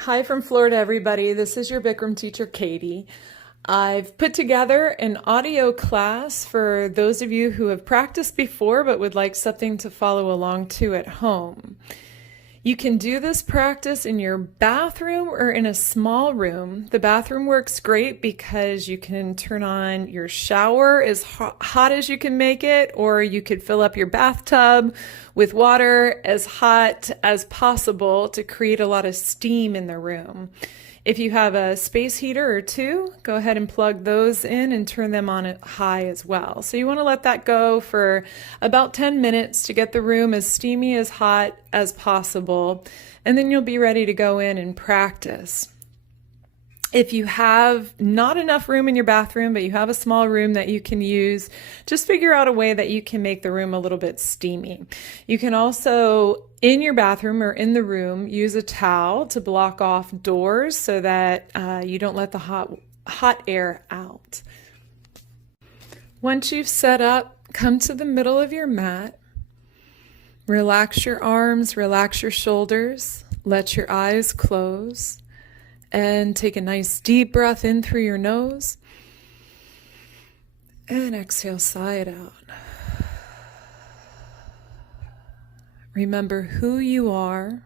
Hi from Florida, everybody. This is your Bikram teacher, Katie. I've put together an audio class for those of you who have practiced before but would like something to follow along to at home. You can do this practice in your bathroom or in a small room. The bathroom works great because you can turn on your shower as hot as you can make it, or you could fill up your bathtub with water as hot as possible to create a lot of steam in the room. If you have a space heater or two, go ahead and plug those in and turn them on at high as well. So you want to let that go for about 10 minutes to get the room as steamy, as hot as possible, and then you'll be ready to go in and practice. If you have not enough room in your bathroom, but you have a small room that you can use, just figure out a way that you can make the room a little bit steamy. You can also, in your bathroom or in the room, use a towel to block off doors so that you don't let the hot air out. Once you've set up, come to the middle of your mat. Relax your arms, relax your shoulders, let your eyes close. And take a nice deep breath in through your nose. And exhale, sigh it out. Remember who you are.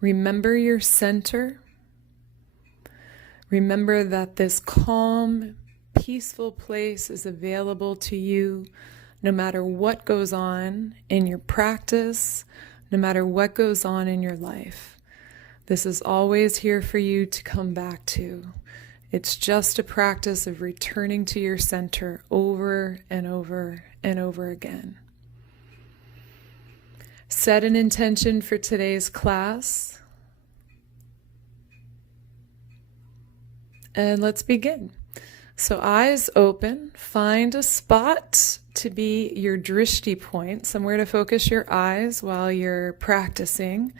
Remember your center. Remember that this calm, peaceful place is available to you no matter what goes on in your practice, no matter what goes on in your life. This is always here for you to come back to. It's just a practice of returning to your center over and over and over again. Set an intention for today's class. And let's begin. So eyes open, find a spot to be your drishti point, somewhere to focus your eyes while you're practicing.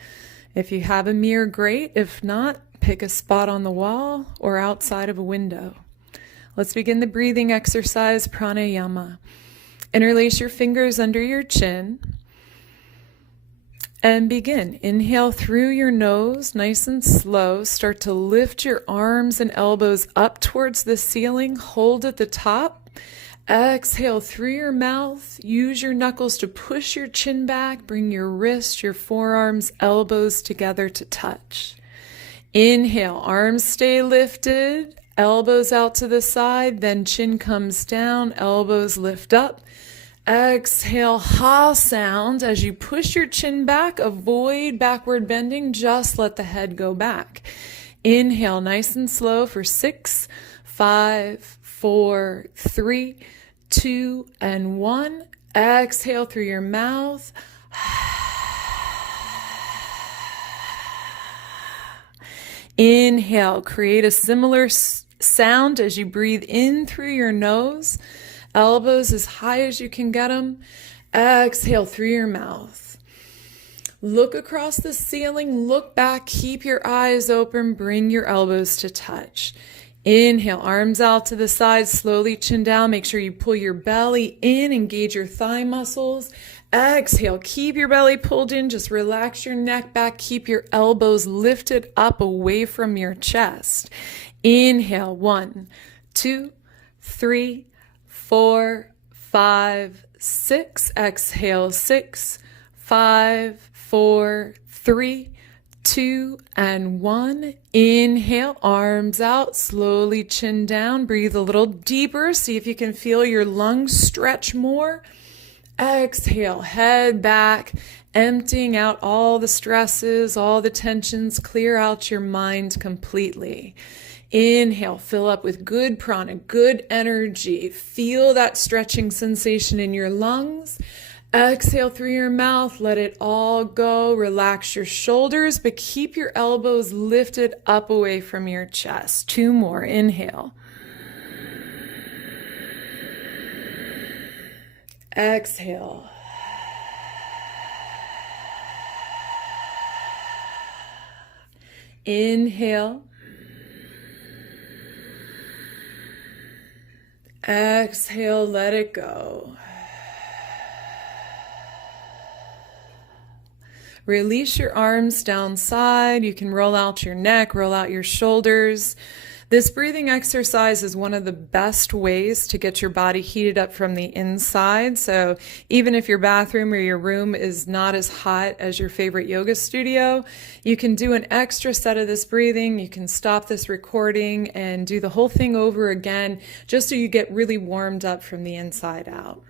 If you have a mirror, great. If not, pick a spot on the wall or outside of a window. Let's begin the breathing exercise, pranayama. Interlace your fingers under your chin and begin. Inhale through your nose, nice and slow. Start to lift your arms and elbows up towards the ceiling. Hold at the top. Exhale through your mouth. Use your knuckles to push your chin back. Bring your wrists, your forearms, elbows together to touch. Inhale, arms stay lifted, elbows out to the side, then chin comes down, elbows lift up. Exhale, ha sound. As you push your chin back, avoid backward bending, just let the head go back. Inhale, nice and slow for 6, 5, 4, 3, 2, and 1. Exhale through your mouth. Inhale, create a similar sound as you breathe in through your nose. Elbows as high as you can get them. Exhale through your mouth. Look across the ceiling, look back, keep your eyes open, bring your elbows to touch. Inhale, arms out to the side, slowly chin down. Make sure you pull your belly in, engage your thigh muscles. Exhale, keep your belly pulled in, just relax your neck back, keep your elbows lifted up away from your chest. Inhale, 1, 2, 3, 4, 5, 6. Exhale, 6, 5, 4, 3, 2, and 1. Inhale, arms out, slowly chin down. Breathe a little deeper. See if you can feel your lungs stretch more. Exhale, head back, emptying out all the stresses, all the tensions. Clear out your mind completely. Inhale, fill up with good prana, good energy. Feel that stretching sensation in your lungs. Exhale through your mouth, let it all go. Relax your shoulders, but keep your elbows lifted up away from your chest. 2 more. Inhale. Exhale. Inhale. Exhale, let it go. Release your arms down side. You can roll out your neck, roll out your shoulders. This breathing exercise is one of the best ways to get your body heated up from the inside. So even if your bathroom or your room is not as hot as your favorite yoga studio, you can do an extra set of this breathing. You can stop this recording and do the whole thing over again, just so you get really warmed up from the inside out.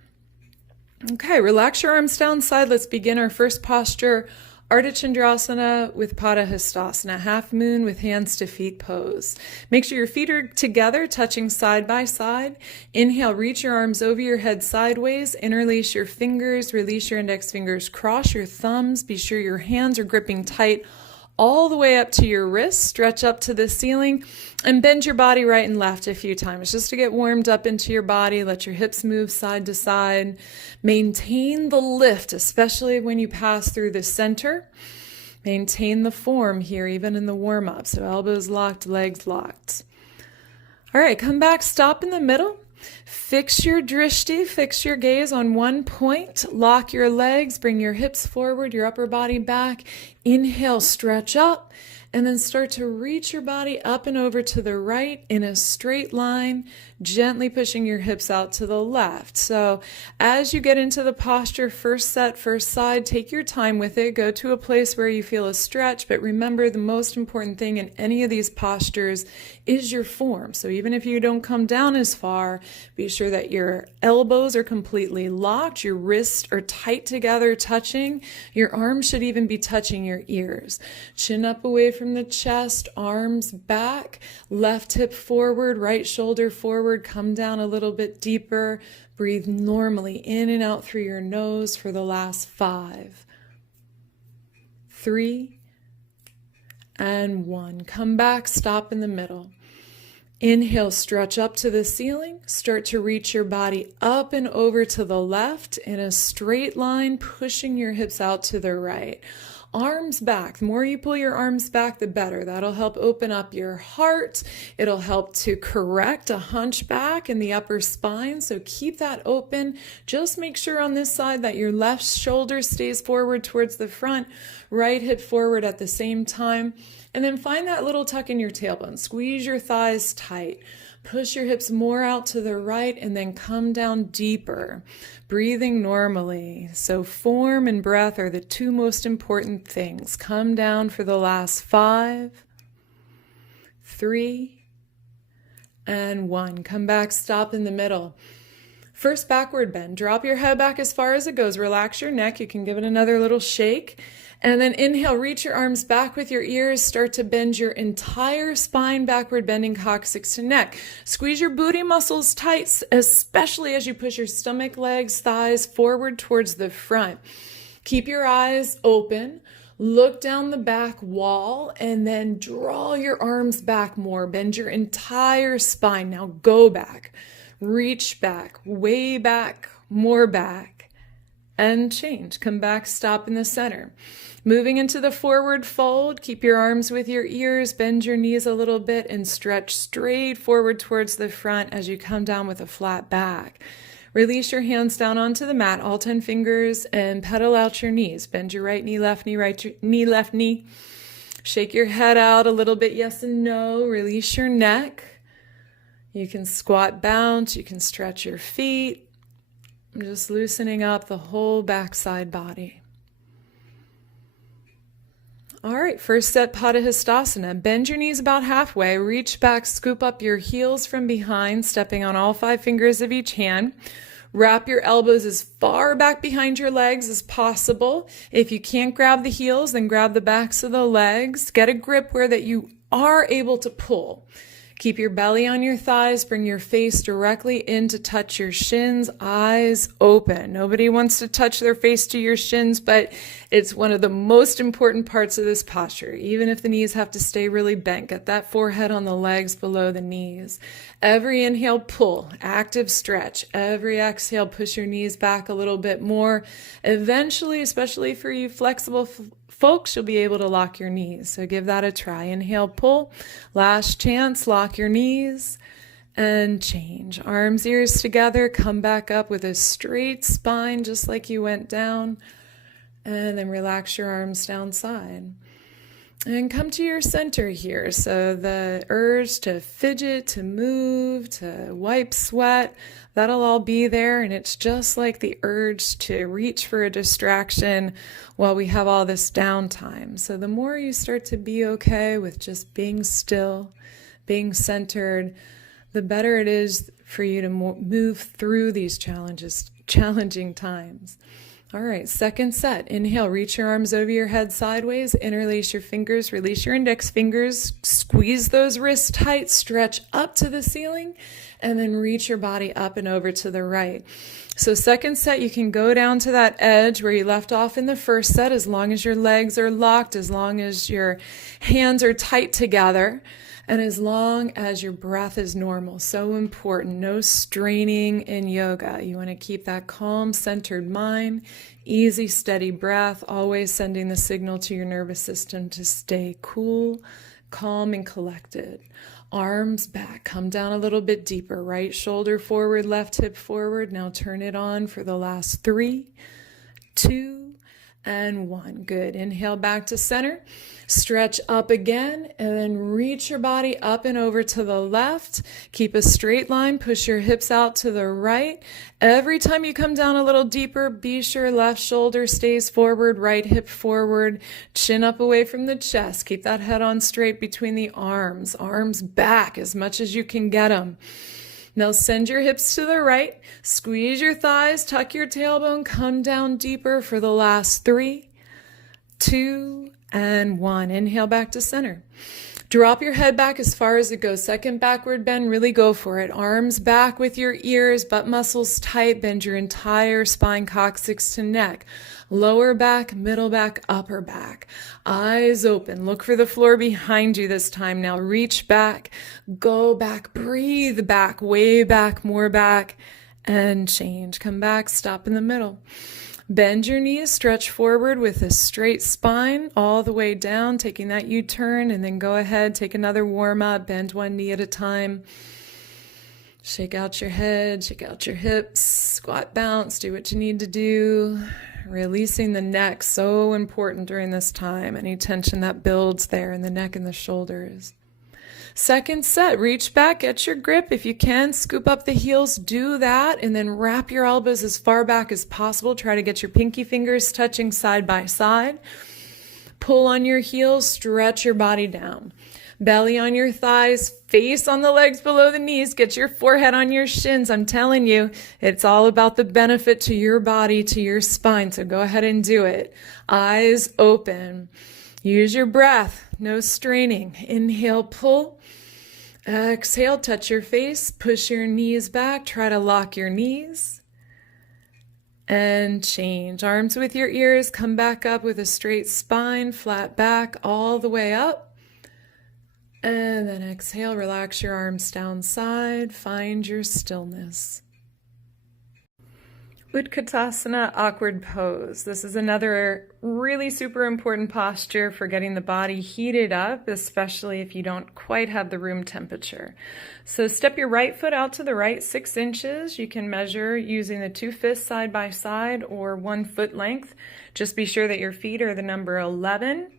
Okay, relax your arms down side. Let's begin our first posture, Ardha Chandrasana with Padahastasana, half moon with hands to feet pose. Make sure your feet are together, touching side by side. Inhale, reach your arms over your head sideways. Interlace your fingers, release your index fingers, cross your thumbs. Be sure your hands are gripping tight all the way up to your wrists. Stretch up to the ceiling and bend your body right and left a few times just to get warmed up into your body. Let your hips move side to side. Maintain the lift, especially when you pass through the center. Maintain the form here, even in the warm-up. So elbows locked, legs locked. All right, come back, stop in the middle. Fix your drishti, fix your gaze on one point. Lock your legs, bring your hips forward, your upper body back. Inhale, stretch up, and then start to reach your body up and over to the right in a straight line, gently pushing your hips out to the left. So as you get into the posture, first set, first side, take your time with it. Go to a place where you feel a stretch, but remember the most important thing in any of these postures is your form. So even if you don't come down as far, be sure that your elbows are completely locked, your wrists are tight together, touching. Your arms should even be touching your ears. Chin up away from the chest, arms back, left hip forward, right shoulder forward, come down a little bit deeper. Breathe normally in and out through your nose for the last 5, 3, and 1. Come back, stop in the middle. Inhale, stretch up to the ceiling. Start to reach your body up and over to the left in a straight line, pushing your hips out to the right. Arms back. The more you pull your arms back, the better. That'll help open up your heart. It'll help to correct a hunchback in the upper spine. So keep that open. Just make sure on this side that your left shoulder stays forward towards the front, right hip forward at the same time. And then find that little tuck in your tailbone. Squeeze your thighs tight. Push your hips more out to the right and then come down deeper, breathing normally. So form and breath are the two most important things. Come down for the last 5, 3, and 1. Come back, stop in the middle. First backward bend. Drop your head back as far as it goes. Relax your neck. You can give it another little shake. And then inhale, reach your arms back with your ears. Start to bend your entire spine backward, bending coccyx to neck. Squeeze your booty muscles tight, especially as you push your stomach, legs, thighs forward towards the front. Keep your eyes open. Look down the back wall and then draw your arms back more. Bend your entire spine. Now go back. Reach back, way back, more back, and change. Come back, stop in the center. Moving into the forward fold, keep your arms with your ears, bend your knees a little bit, and stretch straight forward towards the front as you come down with a flat back. Release your hands down onto the mat, all 10 fingers, and pedal out your knees. Bend your right knee, left knee, right knee, left knee. Shake your head out a little bit, yes and no. Release your neck. You can squat, bounce, you can stretch your feet. I'm just loosening up the whole backside body. All right, first set, Padahastasana. Bend your knees about halfway, reach back, scoop up your heels from behind, stepping on all 5 fingers of each hand. Wrap your elbows as far back behind your legs as possible. If you can't grab the heels, then grab the backs of the legs. Get a grip where that you are able to pull. Keep your belly on your thighs, bring your face directly in to touch your shins, eyes open. Nobody wants to touch their face to your shins, but it's one of the most important parts of this posture. Even if the knees have to stay really bent, get that forehead on the legs below the knees. Every inhale, pull, active stretch. Every exhale, push your knees back a little bit more. Eventually, especially for you flexible folks, you'll be able to lock your knees. So give that a try. Inhale, pull. Last chance, lock your knees and change. Arms, ears together. Come back up with a straight spine, just like you went down. and then relax your arms down side. And come to your center here. So the urge to fidget, to move, to wipe sweat, that'll all be there. And it's just like the urge to reach for a distraction while we have all this downtime. So the more you start to be okay with just being still, being centered, the better it is for you to move through these challenging times. All right, second set. Inhale, reach your arms over your head sideways, interlace your fingers, release your index fingers, squeeze those wrists tight, stretch up to the ceiling, and then reach your body up and over to the right. So second set, you can go down to that edge where you left off in the first set, as long as your legs are locked, as long as your hands are tight together, and as long as your breath is normal. So important. No straining in yoga. You want to keep that calm, centered mind, easy, steady breath, always sending the signal to your nervous system to stay cool, calm, and collected. Arms back. Come down a little bit deeper. Right shoulder forward, left hip forward. Now turn it on for the last 3, 2, and 1. Good. Inhale back to center. Stretch up again, and then reach your body up and over to the left. Keep a straight line. Push your hips out to the right. Every time you come down a little deeper, be sure left shoulder stays forward, right hip forward, chin up away from the chest. Keep that head on straight between the arms. Arms back as much as you can get them. Now send your hips to the right, squeeze your thighs, tuck your tailbone, come down deeper for the last 3, 2, and 1. Inhale back to center. Drop your head back as far as it goes. Second backward bend, really go for it. Arms back with your ears, butt muscles tight. Bend your entire spine, coccyx to neck. Lower back, middle back, upper back. Eyes open. Look for the floor behind you this time. Now reach back, go back, breathe back, way back, more back, and change. Come back, stop in the middle. Bend your knees, stretch forward with a straight spine all the way down, taking that U-turn, and then go ahead, take another warm up, bend one knee at a time. Shake out your head, shake out your hips, squat, bounce, do what you need to do. Releasing the neck, so important during this time. Any tension that builds there in the neck and the shoulders. Second set, reach back, get your grip. If you can, scoop up the heels, do that, and then wrap your elbows as far back as possible. Try to get your pinky fingers touching side by side. Pull on your heels, stretch your body down. Belly on your thighs, face on the legs below the knees. Get your forehead on your shins. I'm telling you, it's all about the benefit to your body, to your spine, so go ahead and do it. Eyes open. Use your breath, no straining. Inhale, pull. Exhale, touch your face, push your knees back, try to lock your knees, and change. Arms with your ears, come back up with a straight spine, flat back, all the way up. And then exhale, relax your arms down side, find your stillness. Utkatasana, awkward pose. This is another really super important posture for getting the body heated up, especially if you don't quite have the room temperature. So step your right foot out to the right 6 inches. You can measure using the 2 fists side by side or 1 foot length. Just be sure that your feet are the number 11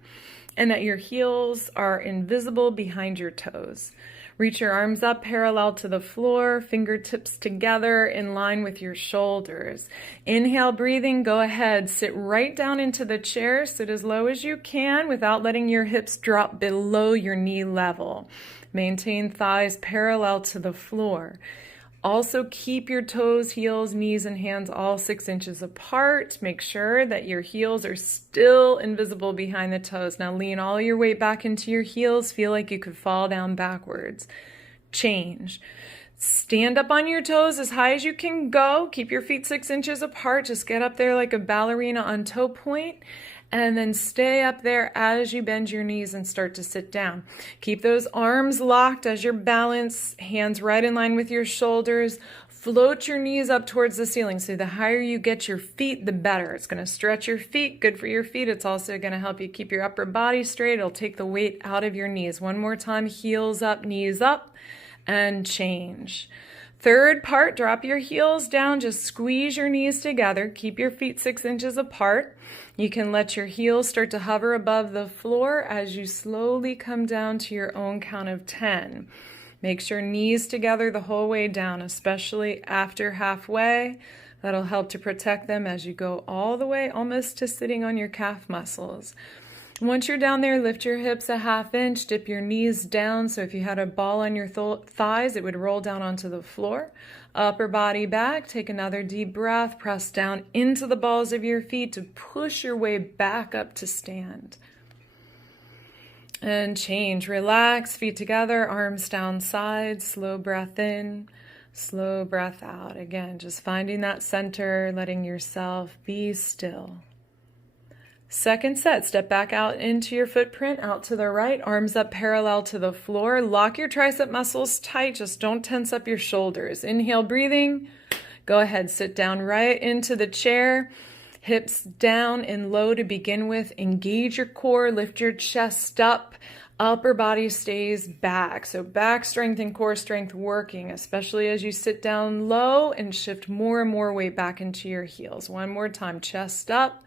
and that your heels are invisible behind your toes. Reach your arms up parallel to the floor, fingertips together in line with your shoulders. Inhale, breathing, go ahead. Sit right down into the chair. Sit as low as you can without letting your hips drop below your knee level. Maintain thighs parallel to the floor. Also keep your toes, heels, knees, and hands all 6 inches apart. Make sure that your heels are still invisible behind the toes. Now lean all your weight back into your heels. Feel like you could fall down backwards. Change. Stand up on your toes as high as you can go. Keep your feet 6 inches apart. Just get up there like a ballerina on toe point. And then stay up there as you bend your knees and start to sit down. Keep those arms locked as you balance, hands right in line with your shoulders. Float your knees up towards the ceiling. So the higher you get your feet, the better. It's going to stretch your feet. Good for your feet. It's also going to help you keep your upper body straight. It'll take the weight out of your knees. One more time, heels up, knees up, and change. Third part, drop your heels down, just squeeze your knees together. Keep your feet 6 inches apart. You can let your heels start to hover above the floor as you slowly come down to your own count of 10. Make sure knees together the whole way down, especially after halfway. That'll help to protect them as you go all the way almost to sitting on your calf muscles. Once you're down there, lift your hips a ½ inch, dip your knees down. So if you had a ball on your thighs, it would roll down onto the floor. Upper body back, take another deep breath, press down into the balls of your feet to push your way back up to stand. And change, relax, feet together, arms down side, slow breath in, slow breath out. Again, just finding that center, letting yourself be still. Second set, step back out into your footprint, out to the right, arms up parallel to the floor. Lock your tricep muscles tight, just don't tense up your shoulders. Inhale, breathing. Go ahead, sit down right into the chair. Hips down and low to begin with. Engage your core, lift your chest up. Upper body stays back. So back strength and core strength working, especially as you sit down low and shift more and more weight back into your heels. One more time, chest up.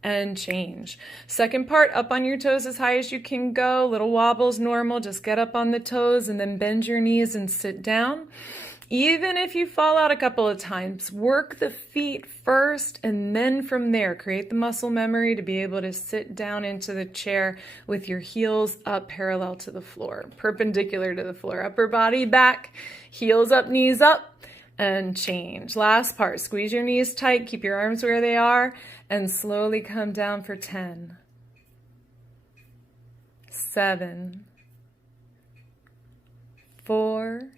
And change. Second part, up on your toes as high as you can go. Little wobbles, normal. Just get up on the toes and then bend your knees and sit down. Even if you fall out a couple of times, work the feet first and then from there, create the muscle memory to be able to sit down into the chair with your heels up parallel to the floor, perpendicular to the floor. Upper body back, heels up, knees up. And change. Last part, squeeze your knees tight, keep your arms where they are, and slowly come down for 10, 7, 4,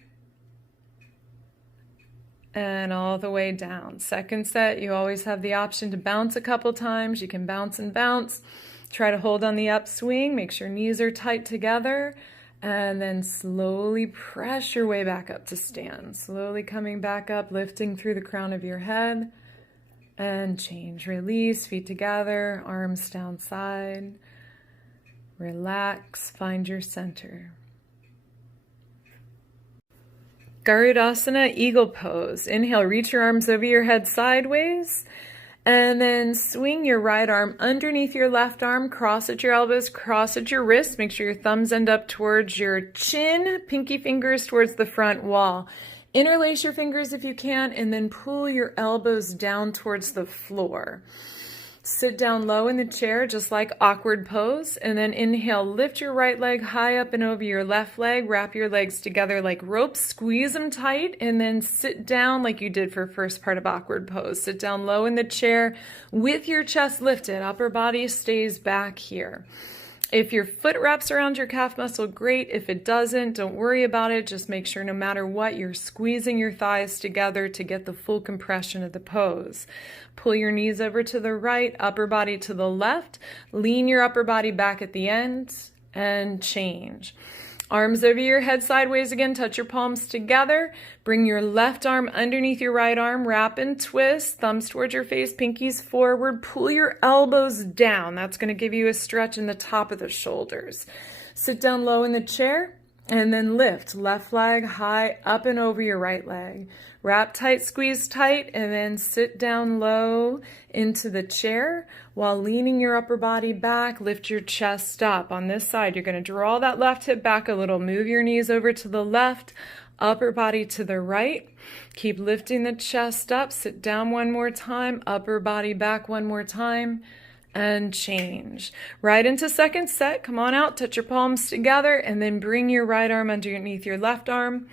and all the way down. Second set, you always have the option to bounce a couple times. You can bounce and bounce. Try to hold on the upswing, make sure knees are tight together. And then slowly press your way back up to stand. Slowly coming back up, lifting through the crown of your head. And change, release, feet together, arms down side. Relax, find your center. Garudasana, eagle pose. Inhale, reach your arms over your head sideways. And then swing your right arm underneath your left arm, cross at your elbows, cross at your wrists. Make sure your thumbs end up towards your chin, pinky fingers towards the front wall. Interlace your fingers if you can, and then pull your elbows down towards the floor. Sit down low in the chair, just like awkward pose, and then inhale, lift your right leg high up and over your left leg, wrap your legs together like ropes, squeeze them tight, and then sit down like you did for first part of awkward pose. Sit down low in the chair with your chest lifted, upper body stays back here. If your foot wraps around your calf muscle, great. If it doesn't, don't worry about it. Just make sure no matter what, you're squeezing your thighs together to get the full compression of the pose. Pull your knees over to the right, upper body to the left. Lean your upper body back at the end and change. Arms over your head sideways again, touch your palms together. Bring your left arm underneath your right arm, wrap and twist, thumbs towards your face, pinkies forward. Pull your elbows down. That's going to give you a stretch in the top of the shoulders. Sit down low in the chair and then lift. Left leg high up and over your right leg. Wrap tight, squeeze tight, and then sit down low into the chair while leaning your upper body back. Lift your chest up. On this side, you're going to draw that left hip back a little. Move your knees over to the left, upper body to the right. Keep lifting the chest up. Sit down one more time, upper body back one more time, and change. Right into second set. Come on out, touch your palms together, and then bring your right arm underneath your left arm.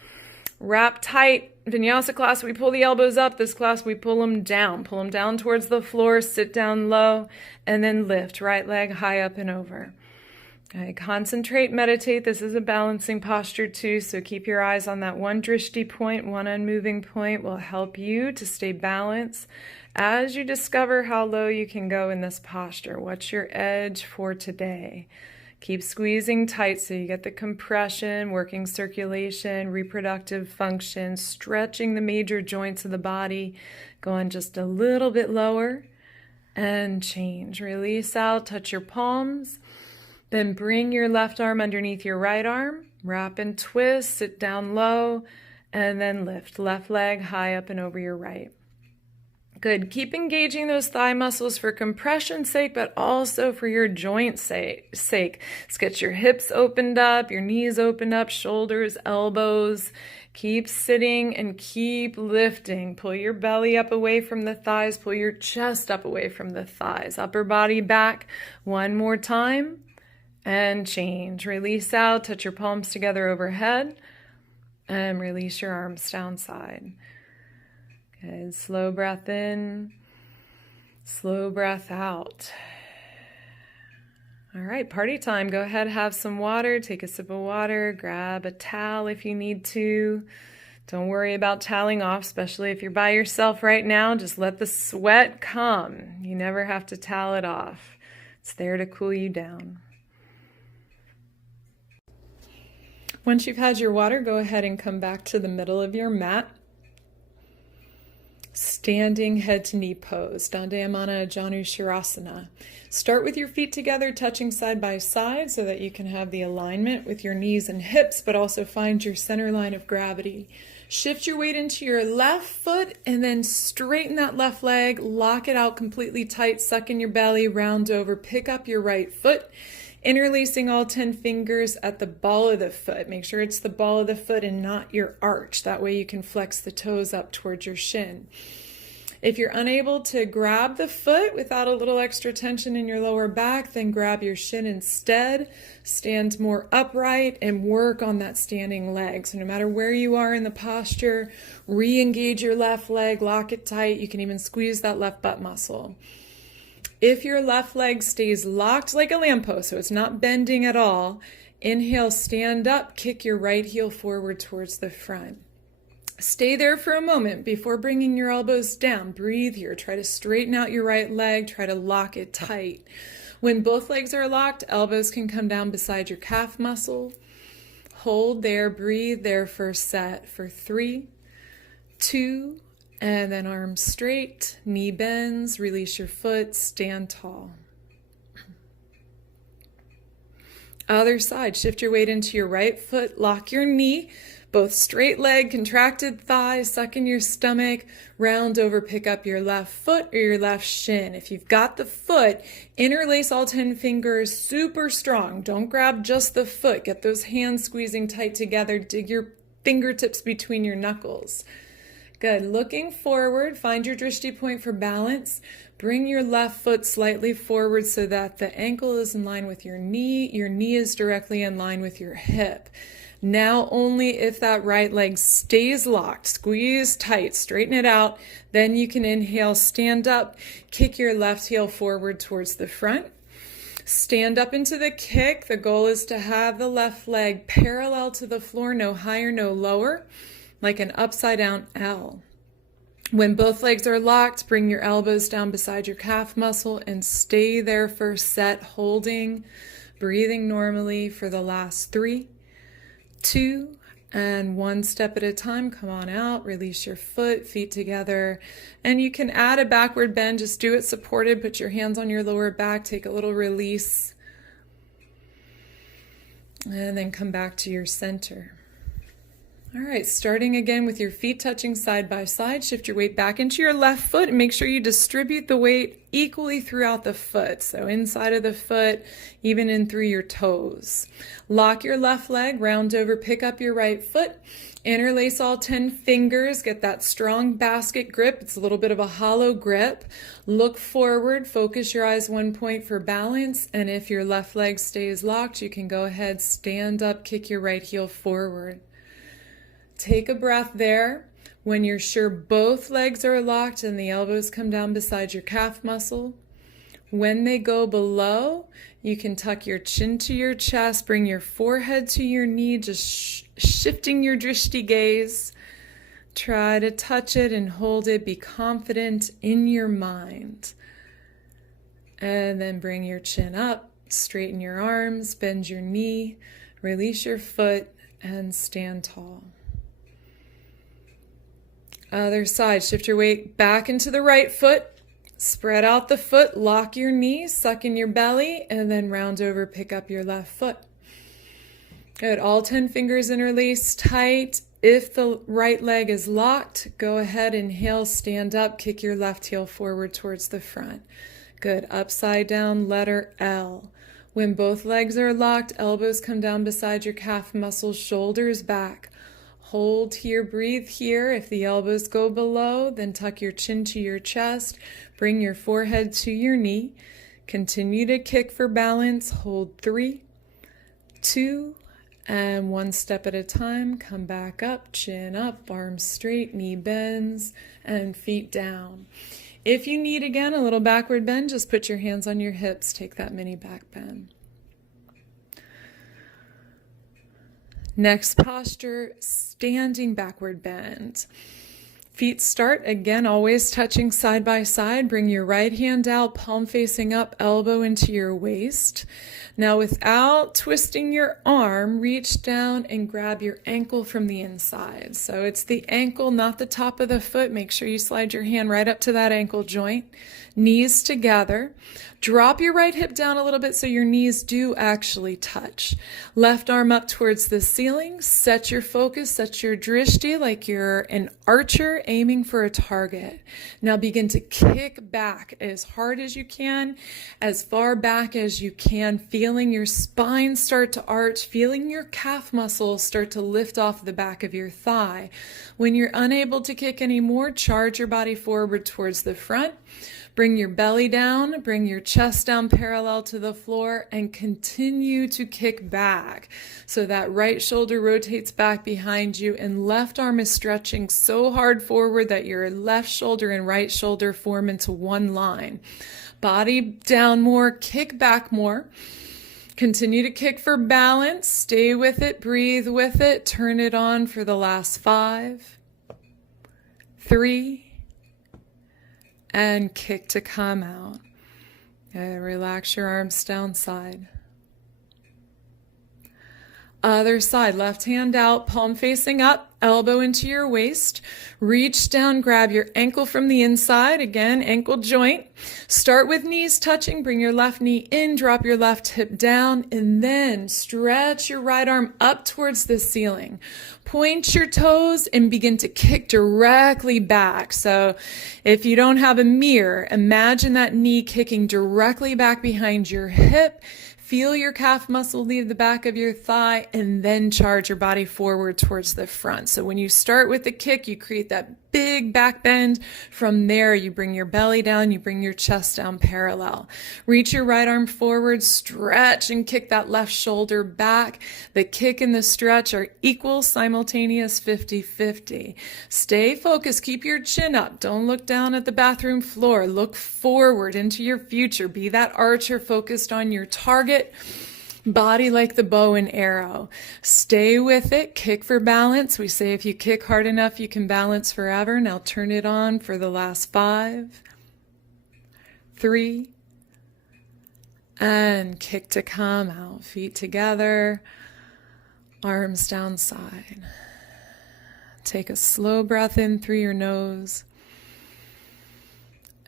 Wrap tight. Vinyasa class, we pull the elbows up. This class, we pull them down. Pull them down towards the floor, sit down low, and then lift. Right leg high up and over. Okay, concentrate, meditate. This is a balancing posture too, so keep your eyes on that one drishti point. One unmoving point will help you to stay balanced as you discover how low you can go in this posture. What's your edge for today? Keep squeezing tight so you get the compression, working circulation, reproductive function, stretching the major joints of the body. Going just a little bit lower and change. Release out, touch your palms. Then bring your left arm underneath your right arm. Wrap and twist, sit down low, And then lift. Left leg high up and over your right. Good. Keep engaging those thigh muscles for compression's sake, but also for your joint sake. Let's get your hips opened up, your knees opened up, shoulders, elbows. Keep sitting and keep lifting. Pull your belly up away from the thighs. Pull your chest up away from the thighs. Upper body back. One more time. And change. Release out. Touch your palms together overhead. And release your arms downside. Good. Slow breath in, slow breath out. All right, party time. Go ahead, have some water, take a sip of water, grab a towel if you need to. Don't worry about toweling off, especially if you're by yourself right now. Just let the sweat come. You never have to towel it off. It's there to cool you down. Once you've had your water, go ahead and come back to the middle of your mat. Standing head to knee pose, Dandayamana Janu Shirasana. Start with your feet together, touching side by side so that you can have the alignment with your knees and hips, but also find your center line of gravity. Shift your weight into your left foot and then straighten that left leg, lock it out completely tight, suck in your belly, round over, pick up your right foot, interlacing all 10 fingers at the ball of the foot. Make sure it's the ball of the foot and not your arch. That way you can flex the toes up towards your shin. If you're unable to grab the foot without a little extra tension in your lower back, then grab your shin instead. Stand more upright and work on that standing leg. So no matter where you are in the posture, re-engage your left leg, lock it tight. You can even squeeze that left butt muscle. If your left leg stays locked like a lamppost, so it's not bending at all, inhale, stand up, kick your right heel forward towards the front. Stay there for a moment before bringing your elbows down. Breathe here. Try to straighten out your right leg. Try to lock it tight. When both legs are locked, elbows can come down beside your calf muscle. Hold there. Breathe there for a set for 3, 2, and then arms straight, knee bends, release your foot, stand tall. Other side, shift your weight into your right foot, lock your knee, both straight leg, contracted thigh, suck in your stomach, round over, pick up your left foot or your left shin. If you've got the foot, interlace all 10 fingers super strong. Don't grab just the foot. Get those hands squeezing tight together. Dig your fingertips between your knuckles. Good. Looking forward, find your drishti point for balance. Bring your left foot slightly forward so that the ankle is in line with your knee. Your knee is directly in line with your hip. Now only if that right leg stays locked, squeeze tight, straighten it out, then you can inhale, stand up, kick your left heel forward towards the front. Stand up into the kick. The goal is to have the left leg parallel to the floor, no higher, no lower, like an upside down L. When both legs are locked, bring your elbows down beside your calf muscle and stay there for a set, holding, breathing normally for the last 3, 2, and 1 step at a time. Come on out, release your foot, feet together, and you can add a backward bend. Just do it supported. Put your hands on your lower back, take a little release, and then come back to your center. All right, starting again with your feet touching side by side, shift your weight back into your left foot and make sure you distribute the weight equally throughout the foot. So inside of the foot, even in through your toes. Lock your left leg, round over, pick up your right foot, interlace all 10 fingers, get that strong basket grip. It's a little bit of a hollow grip. Look forward, focus your eyes one point for balance, and if your left leg stays locked, you can go ahead, stand up, kick your right heel forward. Take a breath there. When you're sure both legs are locked and the elbows come down beside your calf muscle. When they go below, you can tuck your chin to your chest, bring your forehead to your knee, just shifting your drishti gaze. Try to touch it and hold it. Be confident in your mind. And then bring your chin up, straighten your arms, bend your knee, release your foot, and stand tall. Other side, shift your weight back into the right foot, spread out the foot, lock your knees, suck in your belly, and then round over, pick up your left foot. Good, all 10 fingers interlaced tight. If the right leg is locked, go ahead, inhale, stand up, kick your left heel forward towards the front. Good. Upside down, letter L. When both legs are locked, elbows come down beside your calf muscles, shoulders back. Hold here, breathe here. If the elbows go below, then tuck your chin to your chest. Bring your forehead to your knee. Continue to kick for balance. Hold 3, 2, and 1 step at a time. Come back up, chin up, arms straight, knee bends, and feet down. If you need, again, a little backward bend, just put your hands on your hips. Take that mini back bend. Next posture, standing backward bend. Feet start, again, always touching side by side. Bring your right hand out, palm facing up, elbow into your waist. Now, without twisting your arm, reach down and grab your ankle from the inside. So it's the ankle, not the top of the foot. Make sure you slide your hand right up to that ankle joint. Knees together. Drop your right hip down a little bit so your knees do actually touch. Left arm up towards the ceiling. Set your focus, set your drishti like you're an archer aiming for a target. Now begin to kick back as hard as you can, as far back as you can, feeling your spine start to arch, feeling your calf muscles start to lift off the back of your thigh. When you're unable to kick anymore, charge your body forward towards the front. Bring your belly down, bring your chest down parallel to the floor, and continue to kick back. So that right shoulder rotates back behind you, and left arm is stretching so hard forward that your left shoulder and right shoulder form into one line. Body down more, kick back more. Continue to kick for balance. Stay with it, breathe with it. Turn it on for the last 5, 3, and kick to come out. And relax your arms down side. Other side, left hand out, palm facing up, elbow into your waist. Reach down, grab your ankle from the inside. Again, ankle joint. Start with knees touching. Bring your left knee in, drop your left hip down, and then stretch your right arm up towards the ceiling. Point your toes and begin to kick directly back. So if you don't have a mirror, imagine that knee kicking directly back behind your hip. Feel your calf muscle leave the back of your thigh, and then charge your body forward towards the front. So when you start with the kick, you create that big back bend. From there, you bring your belly down, you bring your chest down parallel. Reach your right arm forward, stretch and kick that left shoulder back. The kick and the stretch are equal, simultaneous, 50-50. Stay focused, keep your chin up. Don't look down at the bathroom floor. Look forward into your future. Be that archer focused on your target. Body like the bow and arrow. Stay with it. Kick for balance. We say if you kick hard enough, you can balance forever. Now turn it on for the last 5, 3, and kick to come out. Feet together, arms down side. Take a slow breath in through your nose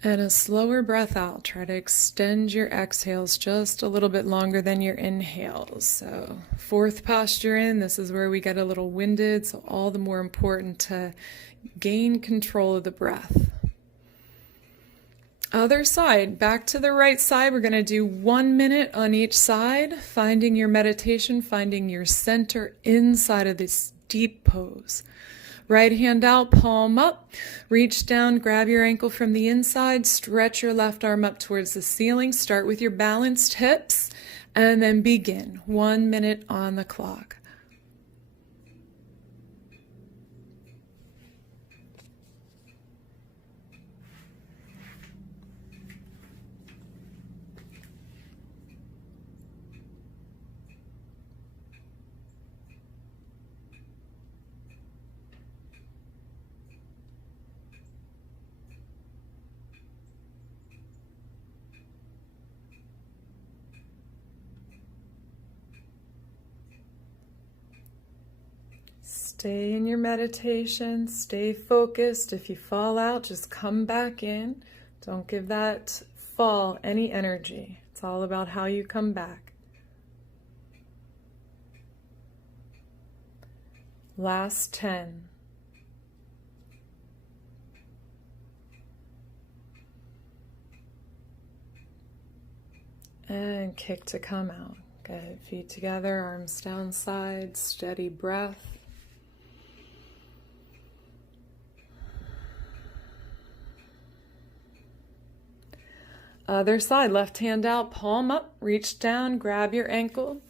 and a slower breath out. Try to extend your exhales just a little bit longer than your inhales. So 4th posture in, this is where we get a little winded, so all the more important to gain control of the breath. Other side, back to the right side. We're going to do 1 minute on each side, finding your meditation, finding your center inside of this deep pose. Right hand out, palm up, reach down, grab your ankle from the inside, stretch your left arm up towards the ceiling. Start with your balanced hips, and then begin. 1 minute on the clock. Stay in your meditation, stay focused. If you fall out, just come back in. Don't give that fall any energy. It's all about how you come back. Last 10. And kick to come out. Good. Feet together, arms down side, steady breath. Other side, left hand out, palm up, reach down, grab your ankle.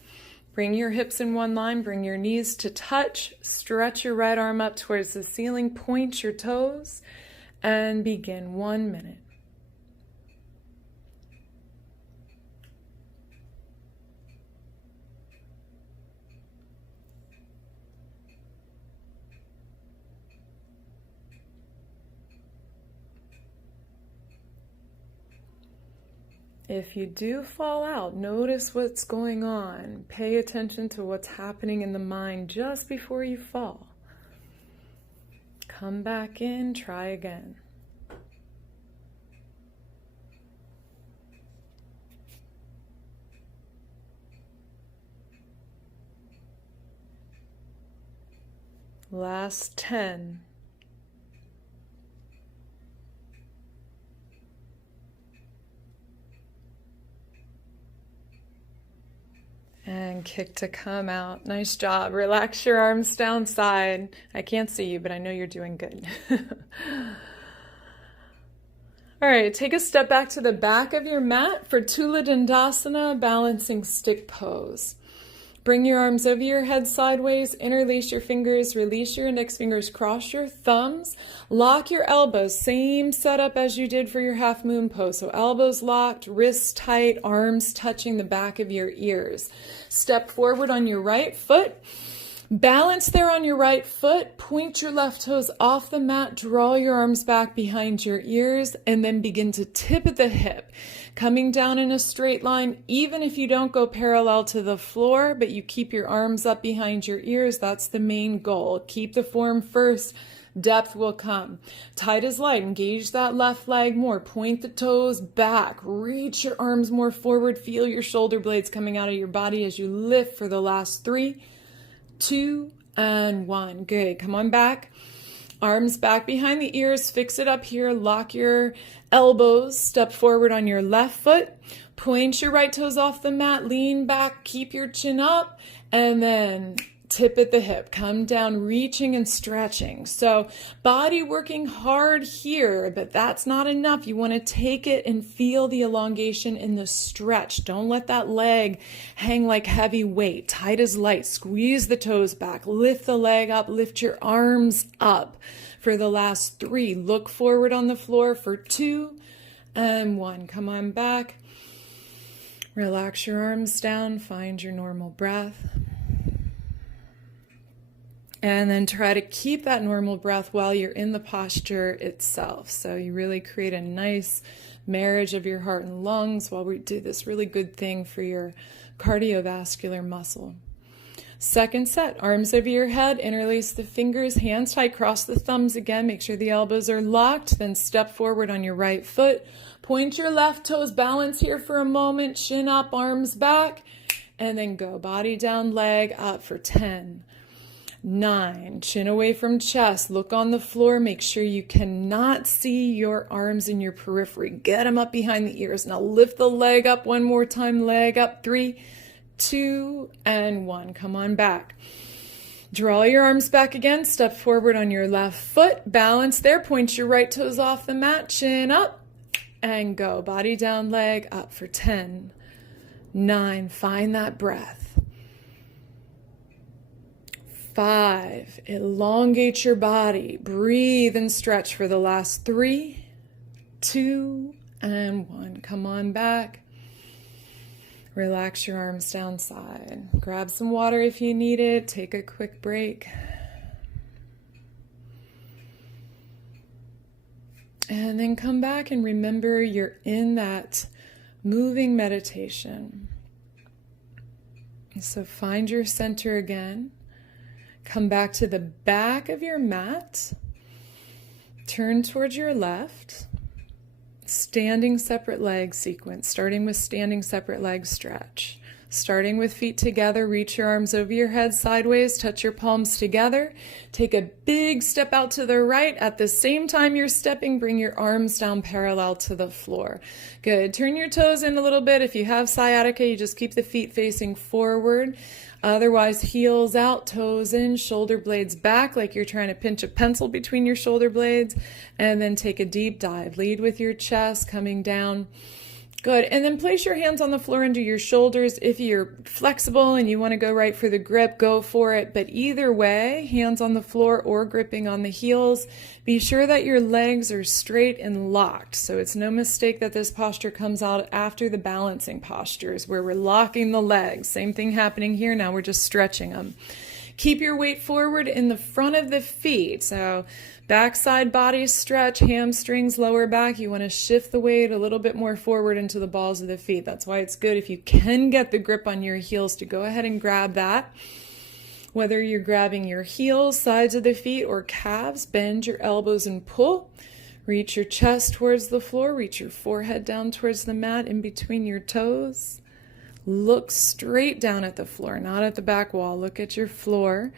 Bring your hips in one line, bring your knees to touch, stretch your right arm up towards the ceiling, point your toes, and begin 1 minute. If you do fall out, notice what's going on. Pay attention to what's happening in the mind just before you fall. Come back in, try again. Last 10. And kick to come out. Nice job. Relax your arms down side. I can't see you, but I know you're doing good. All right, take a step back to the back of your mat for Tula Dandasana, balancing stick pose. Bring your arms over your head sideways, interlace your fingers, release your index fingers, cross your thumbs, lock your elbows, same setup as you did for your half moon pose. So elbows locked, wrists tight, arms touching the back of your ears. Step forward on your right foot. Balance there on your right foot, point your left toes off the mat, draw your arms back behind your ears, and then begin to tip at the hip. Coming down in a straight line, even if you don't go parallel to the floor, but you keep your arms up behind your ears, that's the main goal. Keep the form first, depth will come. Tight as light, engage that left leg more, point the toes back, reach your arms more forward, feel your shoulder blades coming out of your body as you lift for the last 3, 2, and 1. Good. Come on back. Arms back behind the ears. Fix it up here. Lock your elbows. Step forward on your left foot. Point your right toes off the mat. Lean back. Keep your chin up. And then tip at the hip. Come down, reaching and stretching. So body working hard here, but that's not enough. You want to take it and feel the elongation in the stretch. Don't let that leg hang like heavy weight. Tight as light. Squeeze the toes back. Lift the leg up. Lift your arms up for the last 3. Look forward on the floor for 2 and 1. Come on back. Relax your arms down. Find your normal breath. And then try to keep that normal breath while you're in the posture itself. So you really create a nice marriage of your heart and lungs while we do this really good thing for your cardiovascular muscle. Second set, arms over your head, interlace the fingers, hands tight, cross the thumbs again, make sure the elbows are locked, then step forward on your right foot. Point your left toes, balance here for a moment, chin up, arms back, and then go. Body down, leg up for 10. 9, chin away from chest, look on the floor, make sure you cannot see your arms in your periphery. Get them up behind the ears. Now lift the leg up one more time, leg up, 3, 2, and 1. Come on back. Draw your arms back again, step forward on your left foot, balance there, point your right toes off the mat, chin up, and go. Body down, leg up for 10, 9, find that breath. 5, elongate your body. Breathe and stretch for the last 3, 2, and 1. Come on back. Relax your arms down side. Grab some water if you need it. Take a quick break. And then come back and remember you're in that moving meditation. So find your center again. Come back to the back of your mat. Turn towards your left. Standing separate leg sequence, starting with standing separate leg stretch. Starting with feet together, reach your arms over your head sideways, touch your palms together. Take a big step out to the right. At the same time you're stepping, bring your arms down parallel to the floor. Good. Turn your toes in a little bit. If you have sciatica, you just keep the feet facing forward. Otherwise, heels out, toes in, shoulder blades back like you're trying to pinch a pencil between your shoulder blades. And then take a deep dive. Lead with your chest, coming down. Good. And then place your hands on the floor under your shoulders. If you're flexible and you want to go right for the grip, go for it. But either way, hands on the floor or gripping on the heels, be sure that your legs are straight and locked. So it's no mistake that this posture comes out after the balancing postures where we're locking the legs. Same thing happening here. Now we're just stretching them. Keep your weight forward in the front of the feet. So backside body stretch, hamstrings, lower back. You want to shift the weight a little bit more forward into the balls of the feet. That's why it's good if you can get the grip on your heels to go ahead and grab that. Whether you're grabbing your heels, sides of the feet, or calves, bend your elbows and pull. Reach your chest towards the floor. Reach your forehead down towards the mat in between your toes. Look straight down at the floor, not at the back wall. Look at your floor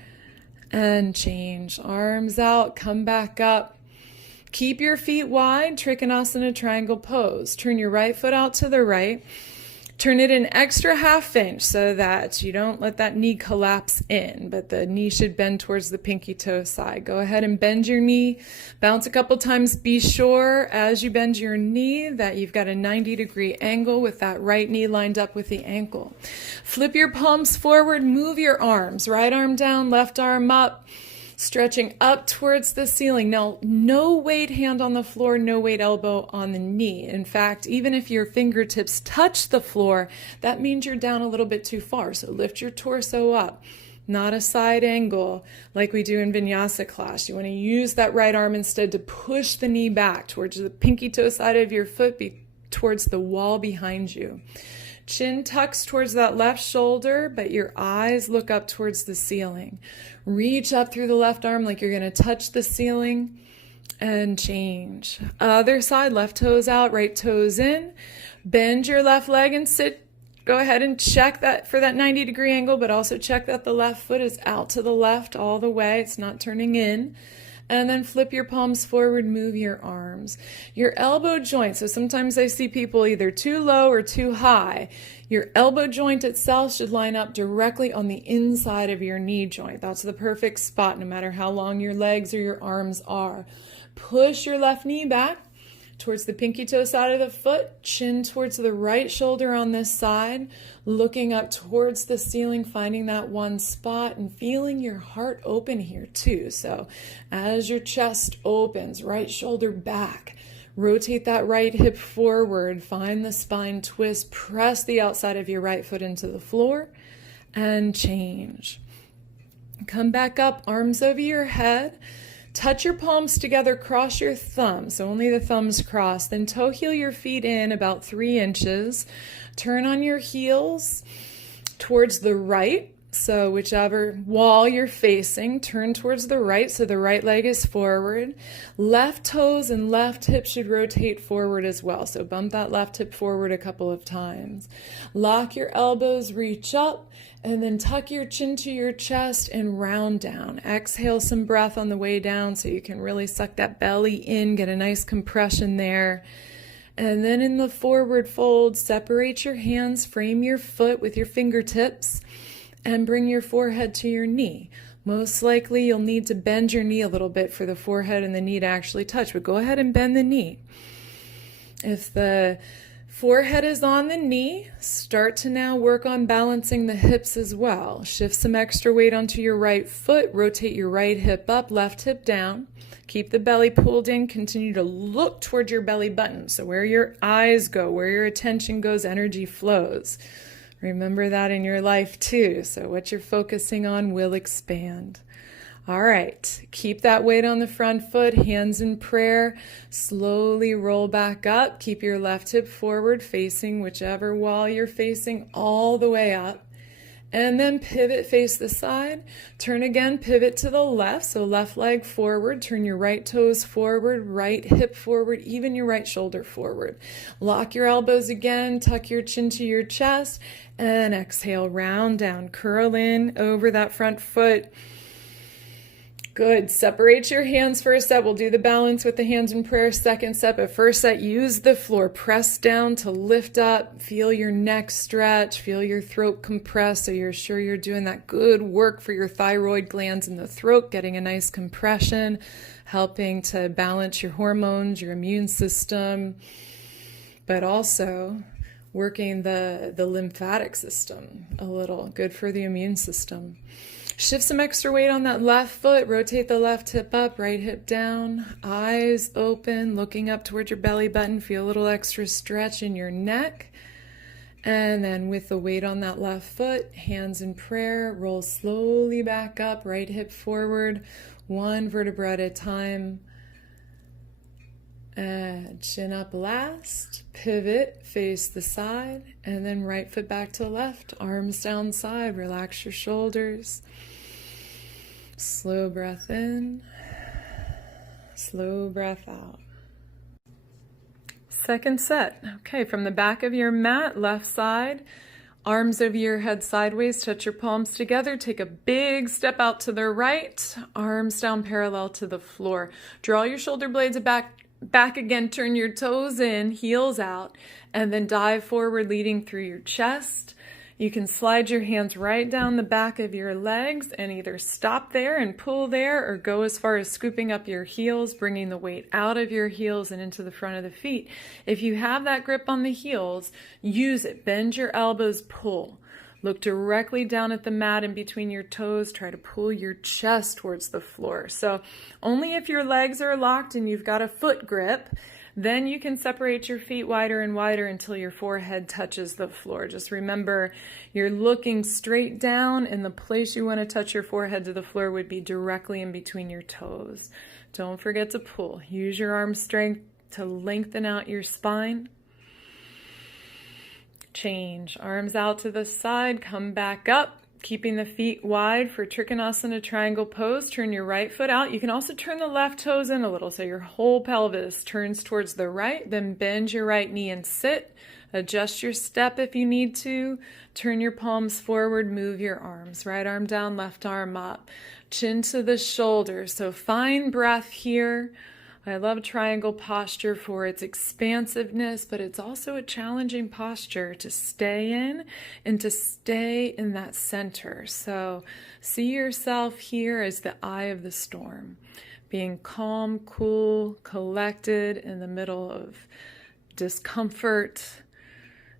and change. Arms out, come back up. Keep your feet wide, Trikonasana triangle pose. Turn your right foot out to the right. Turn it an extra ½ inch so that you don't let that knee collapse in, but the knee should bend towards the pinky toe side. Go ahead and bend your knee. Bounce a couple times. Be sure as you bend your knee that you've got a 90-degree angle with that right knee lined up with the ankle. Flip your palms forward. Move your arms. Right arm down, left arm up. Stretching up towards the ceiling. Now, no weight hand on the floor, no weight elbow on the knee. In fact, even if your fingertips touch the floor, that means you're down a little bit too far. So lift your torso up, not a side angle like we do in vinyasa class. You want to use that right arm instead to push the knee back towards the pinky toe side of your foot, towards the wall behind you. Chin tucks towards that left shoulder, but your eyes look up towards the ceiling. Reach up through the left arm like you're going to touch the ceiling and change. Other side, left toes out, right toes in. Bend your left leg and sit. Go ahead and check that for that 90-degree angle, but also check that the left foot is out to the left all the way. It's not turning in. And then flip your palms forward, move your arms. Your elbow joint, so sometimes I see people either too low or too high. Your elbow joint itself should line up directly on the inside of your knee joint. That's the perfect spot, no matter how long your legs or your arms are. Push your left knee back towards the pinky toe side of the foot, chin towards the right shoulder on this side, looking up towards the ceiling, finding that one spot and feeling your heart open here too. So as your chest opens, right shoulder back, rotate that right hip forward, find the spine twist, press the outside of your right foot into the floor and change. Come back up, arms over your head. Touch your palms together, cross your thumbs, so only the thumbs cross. Then toe heel your feet in about 3 inches. Turn on your heels towards the right. So whichever wall you're facing, turn towards the right so the right leg is forward. Left toes and left hip should rotate forward as well. So bump that left hip forward a couple of times. Lock your elbows, reach up, and then tuck your chin to your chest and round down. Exhale some breath on the way down so you can really suck that belly in, get a nice compression there. And then in the forward fold, separate your hands, frame your foot with your fingertips, and bring your forehead to your knee. Most likely you'll need to bend your knee a little bit for the forehead and the knee to actually touch, but go ahead and bend the knee. If the forehead is on the knee, start to now work on balancing the hips as well. Shift some extra weight onto your right foot, rotate your right hip up, left hip down. Keep the belly pulled in, continue to look toward your belly button. So where your eyes go, where your attention goes, energy flows. Remember that in your life too. So what you're focusing on will expand. All right, keep that weight on the front foot, hands in prayer. Slowly roll back up. Keep your left hip forward, facing whichever wall you're facing all the way up. And then pivot, face the side. Turn again, pivot to the left. So left leg forward. Turn your right toes forward, right hip forward, even your right shoulder forward. Lock your elbows again, tuck your chin to your chest, and exhale, round down. Curl in over that front foot. Good. Separate your hands for a set. We'll do the balance with the hands in prayer. Second set, but first set, use the floor. Press down to lift up. Feel your neck stretch. Feel your throat compress so you're sure you're doing that good work for your thyroid glands in the throat, getting a nice compression, helping to balance your hormones, your immune system, but also working the lymphatic system a little. Good for the immune system. Shift some extra weight on that left foot. Rotate the left hip up, right hip down. Eyes open, looking up towards your belly button. Feel a little extra stretch in your neck. And then with the weight on that left foot, hands in prayer, roll slowly back up, right hip forward, one vertebra at a time. Chin up last, pivot, face the side, and then right foot back to left, arms down side, relax your shoulders. Slow breath in, slow breath out. Second set. Okay, from the back of your mat, left side, arms over your head sideways, touch your palms together, take a big step out to the right, arms down parallel to the floor. Draw your shoulder blades back again, turn your toes in, heels out, and then dive forward, leading through your chest. You can slide your hands right down the back of your legs and either stop there and pull there or go as far as scooping up your heels, bringing the weight out of your heels and into the front of the feet. If you have that grip on the heels, use it. Bend your elbows, pull. Look directly down at the mat in between your toes. Try to pull your chest towards the floor. So only if your legs are locked and you've got a foot grip, then you can separate your feet wider and wider until your forehead touches the floor. Just remember, you're looking straight down, and the place you want to touch your forehead to the floor would be directly in between your toes. Don't forget to pull. Use your arm strength to lengthen out your spine. Change. Arms out to the side, come back up, keeping the feet wide for Trikonasana triangle pose. Turn your right foot out. You can also turn the left toes in a little so your whole pelvis turns towards the right. Then bend your right knee and sit. Adjust your step if you need to. Turn your palms forward, move your arms. Right arm down, left arm up. Chin to the shoulder. So find breath here. I love triangle posture for its expansiveness, but it's also a challenging posture to stay in and to stay in that center. So see yourself here as the eye of the storm, being calm, cool, collected in the middle of discomfort,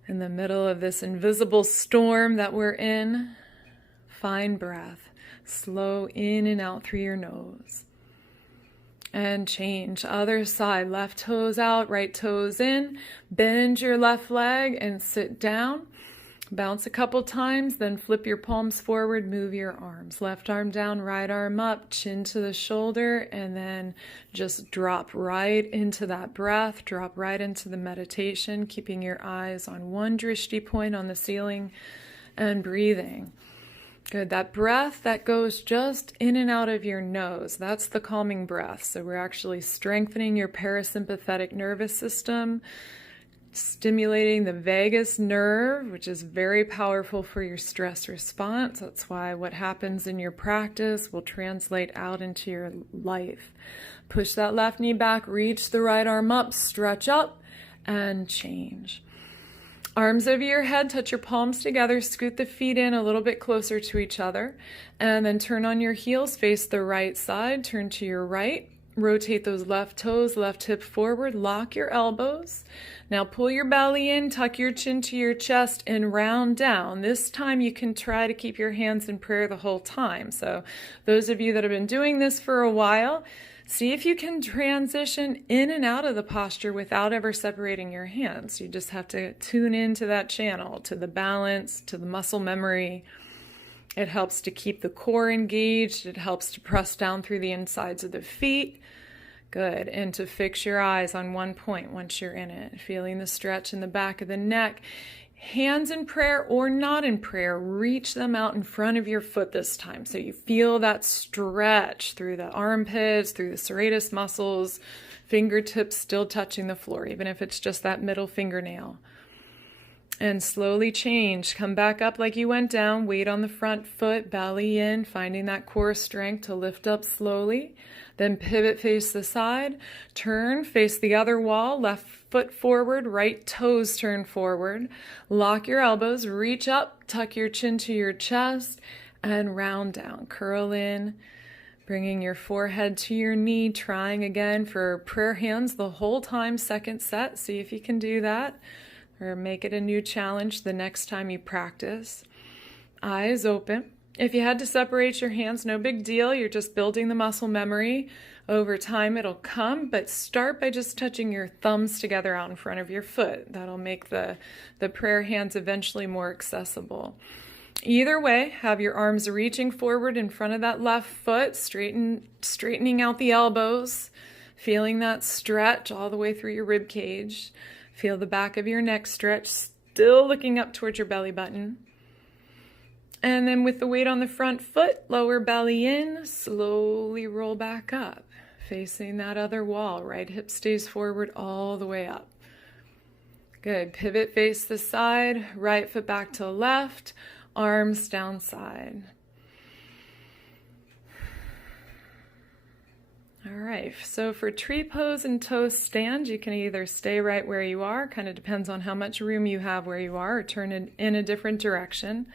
in the middle of this invisible storm that we're in. Find breath. Slow in and out through your nose. And change. Other side. Left toes out, right toes in. Bend your left leg and sit down. Bounce a couple times, then flip your palms forward, move your arms. Left arm down, right arm up, chin to the shoulder, and then just drop right into that breath. Drop right into the meditation, keeping your eyes on one drishti point on the ceiling and breathing. Good. That breath that goes just in and out of your nose, that's the calming breath. So we're actually strengthening your parasympathetic nervous system, stimulating the vagus nerve, which is very powerful for your stress response. That's why what happens in your practice will translate out into your life. Push that left knee back, reach the right arm up, stretch up, and change. Arms over your head, touch your palms together, scoot the feet in a little bit closer to each other, and then turn on your heels, face the right side, turn to your right, rotate those left toes, left hip forward, lock your elbows. Now pull your belly in, tuck your chin to your chest, and round down. This time you can try to keep your hands in prayer the whole time. So those of you that have been doing this for a while, see if you can transition in and out of the posture without ever separating your hands. You just have to tune into that channel, to the balance, to the muscle memory. It helps to keep the core engaged. It helps to press down through the insides of the feet. Good. And to fix your eyes on one point once you're in it. Feeling the stretch in the back of the neck. Hands in prayer or not in prayer, reach them out in front of your foot this time. So you feel that stretch through the armpits, through the serratus muscles, fingertips still touching the floor, even if it's just that middle fingernail. And slowly change. Come back up like you went down. Weight on the front foot, belly in, finding that core strength to lift up slowly. Then pivot, face the side. Turn, face the other wall. Left foot forward, right toes turn forward. Lock your elbows, reach up, tuck your chin to your chest, and round down. Curl in, bringing your forehead to your knee. Trying again for prayer hands the whole time, second set. See if you can do that. Or make it a new challenge the next time you practice. Eyes open. If you had to separate your hands, no big deal. You're just building the muscle memory. Over time it'll come, but start by just touching your thumbs together out in front of your foot. That'll make the prayer hands eventually more accessible. Either way, have your arms reaching forward in front of that left foot, straightening out the elbows, feeling that stretch all the way through your rib cage. Feel the back of your neck stretch, still looking up towards your belly button. And then with the weight on the front foot, lower belly in, slowly roll back up, facing that other wall. Right hip stays forward all the way up. Good. Pivot, face the side, right foot back to left, arms down side. All right, so for tree pose and toe stand, you can either stay right where you are, kind of depends on how much room you have where you are, or turn it in a different direction.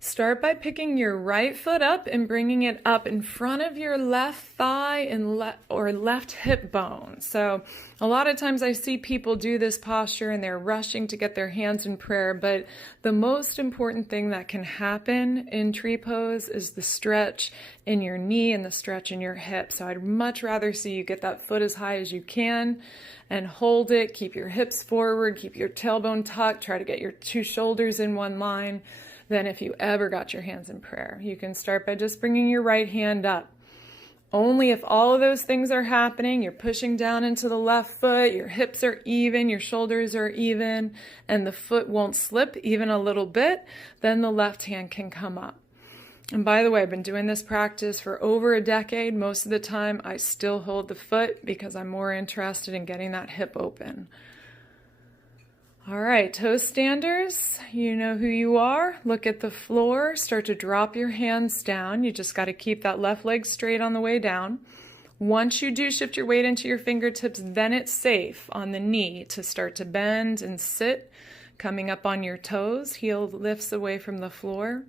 Start by picking your right foot up and bringing it up in front of your left thigh and left hip bone. So a lot of times I see people do this posture and they're rushing to get their hands in prayer, but the most important thing that can happen in tree pose is the stretch in your knee and the stretch in your hip. So I'd much rather see you get that foot as high as you can and hold it. Keep your hips forward, keep your tailbone tucked, try to get your two shoulders in one line. Than if you ever got your hands in prayer. You can start by just bringing your right hand up. Only if all of those things are happening, you're pushing down into the left foot, your hips are even, your shoulders are even, and the foot won't slip even a little bit, then the left hand can come up. And by the way, I've been doing this practice for over a decade. Most of the time, I still hold the foot because I'm more interested in getting that hip open. All right, toe standers, you know who you are. Look at the floor, start to drop your hands down. You just got to keep that left leg straight on the way down. Once you do shift your weight into your fingertips, then it's safe on the knee to start to bend and sit, coming up on your toes. Heel lifts away from the floor.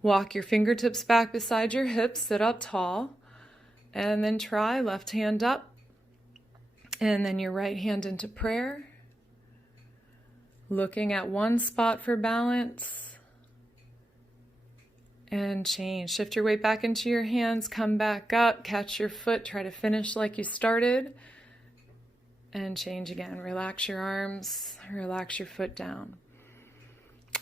Walk your fingertips back beside your hips, sit up tall, and then try left hand up, and then your right hand into prayer. Looking at one spot for balance and change. Shift your weight back into your hands, come back up, catch your foot, try to finish like you started, and change again. Relax your arms, relax your foot down.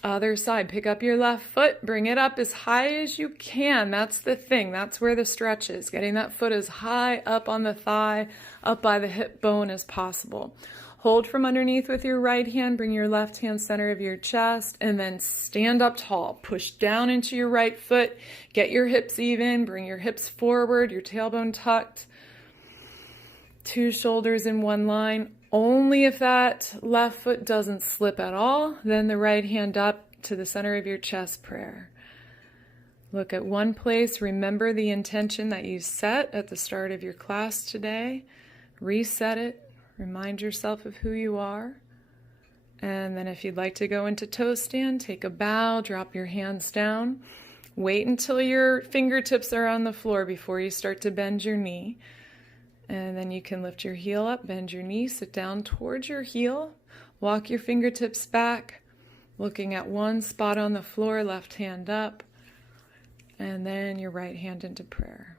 Other side, pick up your left foot, bring it up as high as you can. That's the thing, that's where the stretch is, getting that foot as high up on the thigh, up by the hip bone as possible. Hold from underneath with your right hand, bring your left hand center of your chest, and then stand up tall. Push down into your right foot, get your hips even, bring your hips forward, your tailbone tucked, two shoulders in one line. Only if that left foot doesn't slip at all, then the right hand up to the center of your chest, prayer. Look at one place, remember the intention that you set at the start of your class today, reset it. Remind yourself of who you are. And then if you'd like to go into toe stand, take a bow, drop your hands down. Wait until your fingertips are on the floor before you start to bend your knee. And then you can lift your heel up, bend your knee, sit down towards your heel. Walk your fingertips back, looking at one spot on the floor, left hand up. And then your right hand into prayer.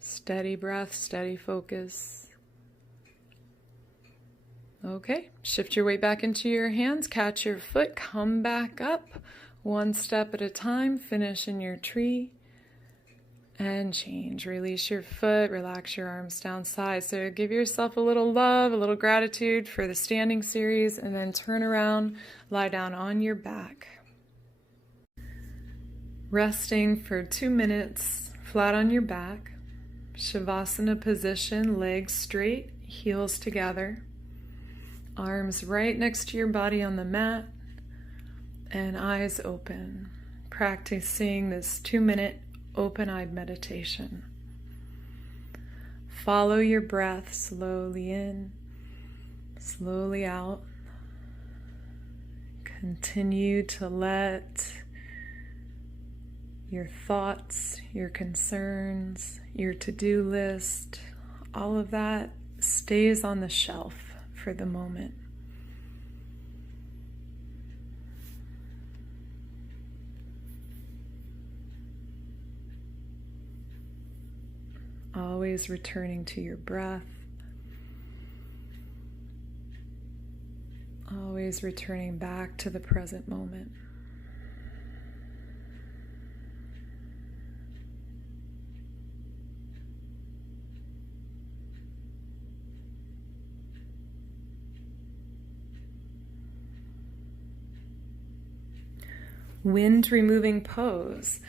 Steady breath, steady focus. Okay, shift your weight back into your hands, catch your foot, come back up, one step at a time, finish in your tree, And change. Release your foot, relax your arms down side. So give yourself a little love, a little gratitude for the standing series, and then turn around, lie down on your back. Resting for 2 minutes, flat on your back. Shavasana position, legs straight, heels together. Arms right next to your body on the mat, and eyes open. Practicing this 2-minute open-eyed meditation. Follow your breath slowly in, slowly out. Continue to let your thoughts, your concerns, your to-do list, all of that stays on the shelf for the moment. Always returning to your breath. Always returning back to the present moment. Wind removing pose.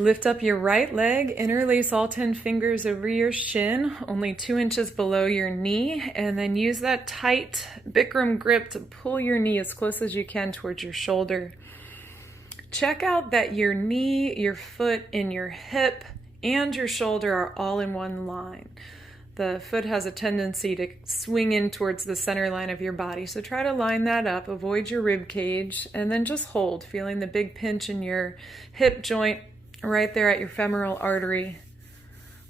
Lift up your right leg, interlace all 10 fingers over your shin, only 2 inches below your knee, and then use that tight Bikram grip to pull your knee as close as you can towards your shoulder. Check out that your knee, your foot, and your hip and your shoulder are all in one line. The foot has a tendency to swing in towards the center line of your body, so try to line that up, avoid your rib cage, and then just hold, feeling the big pinch in your hip joint right there at your femoral artery,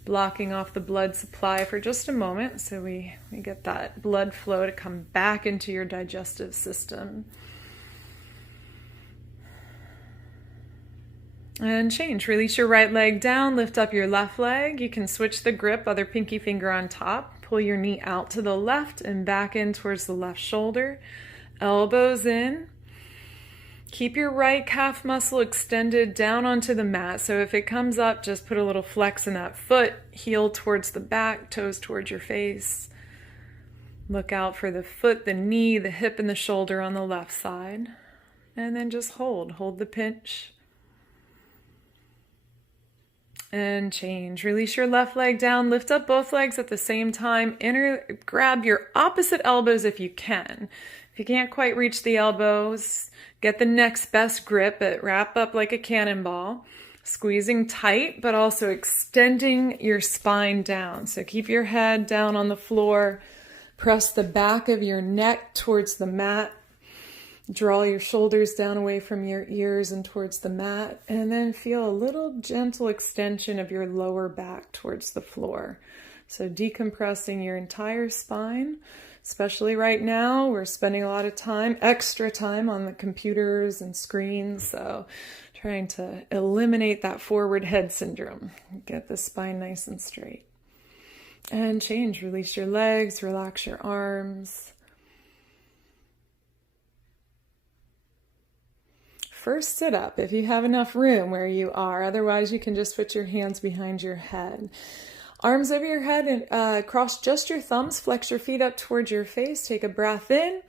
blocking off the blood supply for just a moment so we get that blood flow to come back into your digestive system. And change. Release your right leg down, lift up your left leg. You can switch the grip, other pinky finger on top. Pull your knee out to the left and back in towards the left shoulder. Elbows in. Keep your right calf muscle extended down onto the mat. So if it comes up, just put a little flex in that foot. Heel towards the back, toes towards your face. Look out for the foot, the knee, the hip, and the shoulder on the left side. And then just hold. Hold the pinch. And change. Release your left leg down. Lift up both legs at the same time. Grab your opposite elbows if you can. If you can't quite reach the elbows, get the next best grip. Wrap up like a cannonball. Squeezing tight, but also extending your spine down. So keep your head down on the floor. Press the back of your neck towards the mat. Draw your shoulders down away from your ears and towards the mat, and then feel a little gentle extension of your lower back towards the floor. So decompressing your entire spine, especially right now, we're spending a lot of time, extra time on the computers and screens, so trying to eliminate that forward head syndrome. Get the spine nice and straight. And change, release your legs, relax your arms. First, sit up if you have enough room where you are. Otherwise, you can just put your hands behind your head. Arms over your head and cross just your thumbs. Flex your feet up towards your face. Take a breath in.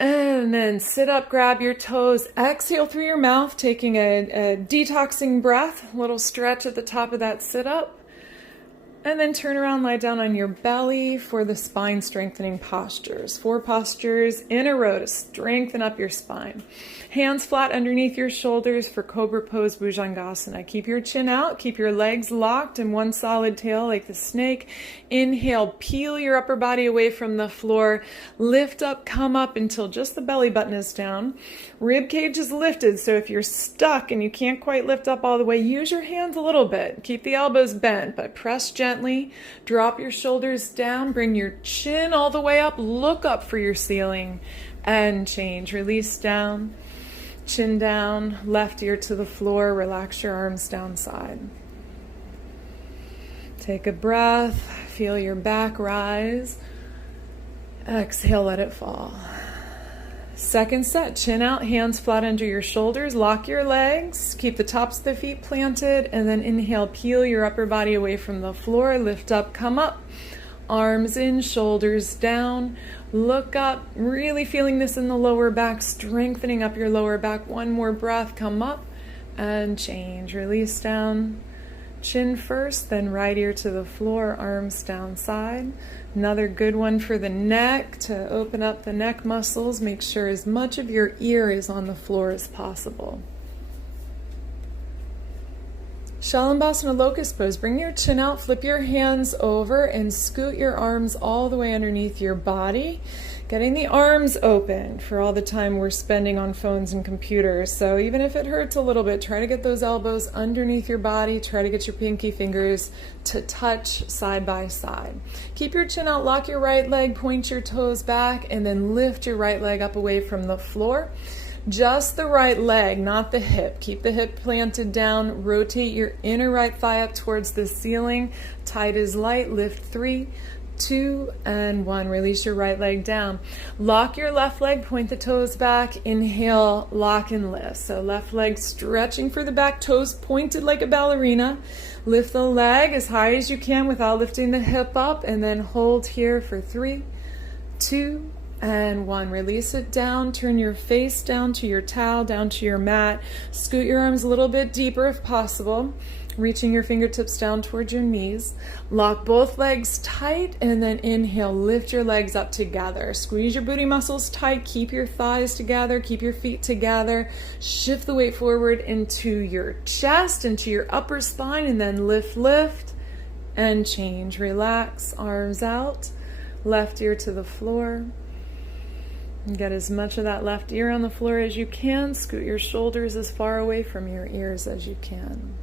And then sit up, grab your toes. Exhale through your mouth, taking a detoxing breath. A little stretch at the top of that sit up. And then turn around, lie down on your belly for the spine strengthening postures. 4 postures in a row to strengthen up your spine. Hands flat underneath your shoulders for Cobra Pose Bhujangasana. Keep your chin out, keep your legs locked in one solid tail like the snake. Inhale, peel your upper body away from the floor. Lift up, come up until just the belly button is down. Rib cage is lifted, so if you're stuck and you can't quite lift up all the way, use your hands a little bit. Keep the elbows bent, but press gently. Drop your shoulders down, bring your chin all the way up, look up for your ceiling, and change. Release down. Chin down, left ear to the floor, relax your arms down side. Take a breath, feel your back rise. Exhale, let it fall. Second set, chin out, hands flat under your shoulders, lock your legs, keep the tops of the feet planted, and then inhale, peel your upper body away from the floor, lift up, come up, arms in, shoulders down, look up, really feeling this in the lower back, strengthening up your lower back. One more breath, come up and change, release down. Chin first, then right ear to the floor, arms down side. Another good one for the neck, to open up the neck muscles. Make sure as much of your ear is on the floor as possible. Shalabhasana locust pose. Bring your chin out, flip your hands over, and scoot your arms all the way underneath your body. Getting the arms open for all the time we're spending on phones and computers. So even if it hurts a little bit, try to get those elbows underneath your body. Try to get your pinky fingers to touch side by side. Keep your chin out, lock your right leg, point your toes back, and then lift your right leg up away from the floor. Just the right leg, not the hip. Keep the hip planted down. Rotate your inner right thigh up towards the ceiling. Tight as light. Lift 3, 2, and 1. Release your right leg down. Lock your left leg, point the toes back. Inhale, lock and lift. So left leg stretching for the back, toes pointed like a ballerina. Lift the leg as high as you can without lifting the hip up, and then hold here for 3, 2, and 1. Release it down. Turn your face down to your towel, down to your mat. Scoot your arms a little bit deeper if possible, reaching your fingertips down towards your knees. Lock both legs tight, and then inhale, lift your legs up together. Squeeze your booty muscles tight, keep your thighs together, keep your feet together. Shift the weight forward into your chest, into your upper spine, and then lift, and change. Relax, arms out, left ear to the floor. Get as much of that left ear on the floor as you can. Scoot your shoulders as far away from your ears as you can.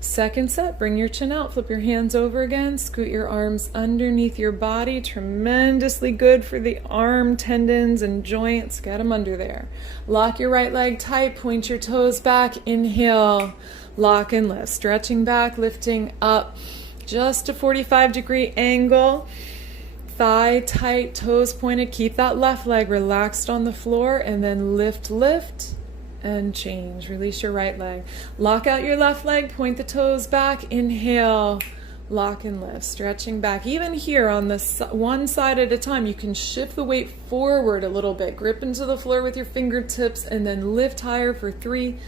Second set, bring your chin out, flip your hands over again, scoot your arms underneath your body. Tremendously good for the arm tendons and joints. Get them under there. Lock your right leg tight, point your toes back. Inhale, lock and lift. Stretching back, lifting up, just a 45-degree angle. Thigh tight, toes pointed. Keep that left leg relaxed on the floor, and then lift, and change. Release your right leg. Lock out your left leg, point the toes back. Inhale, lock and lift. Stretching back. Even here on the one side at a time, you can shift the weight forward a little bit. Grip into the floor with your fingertips, and then lift higher for 3,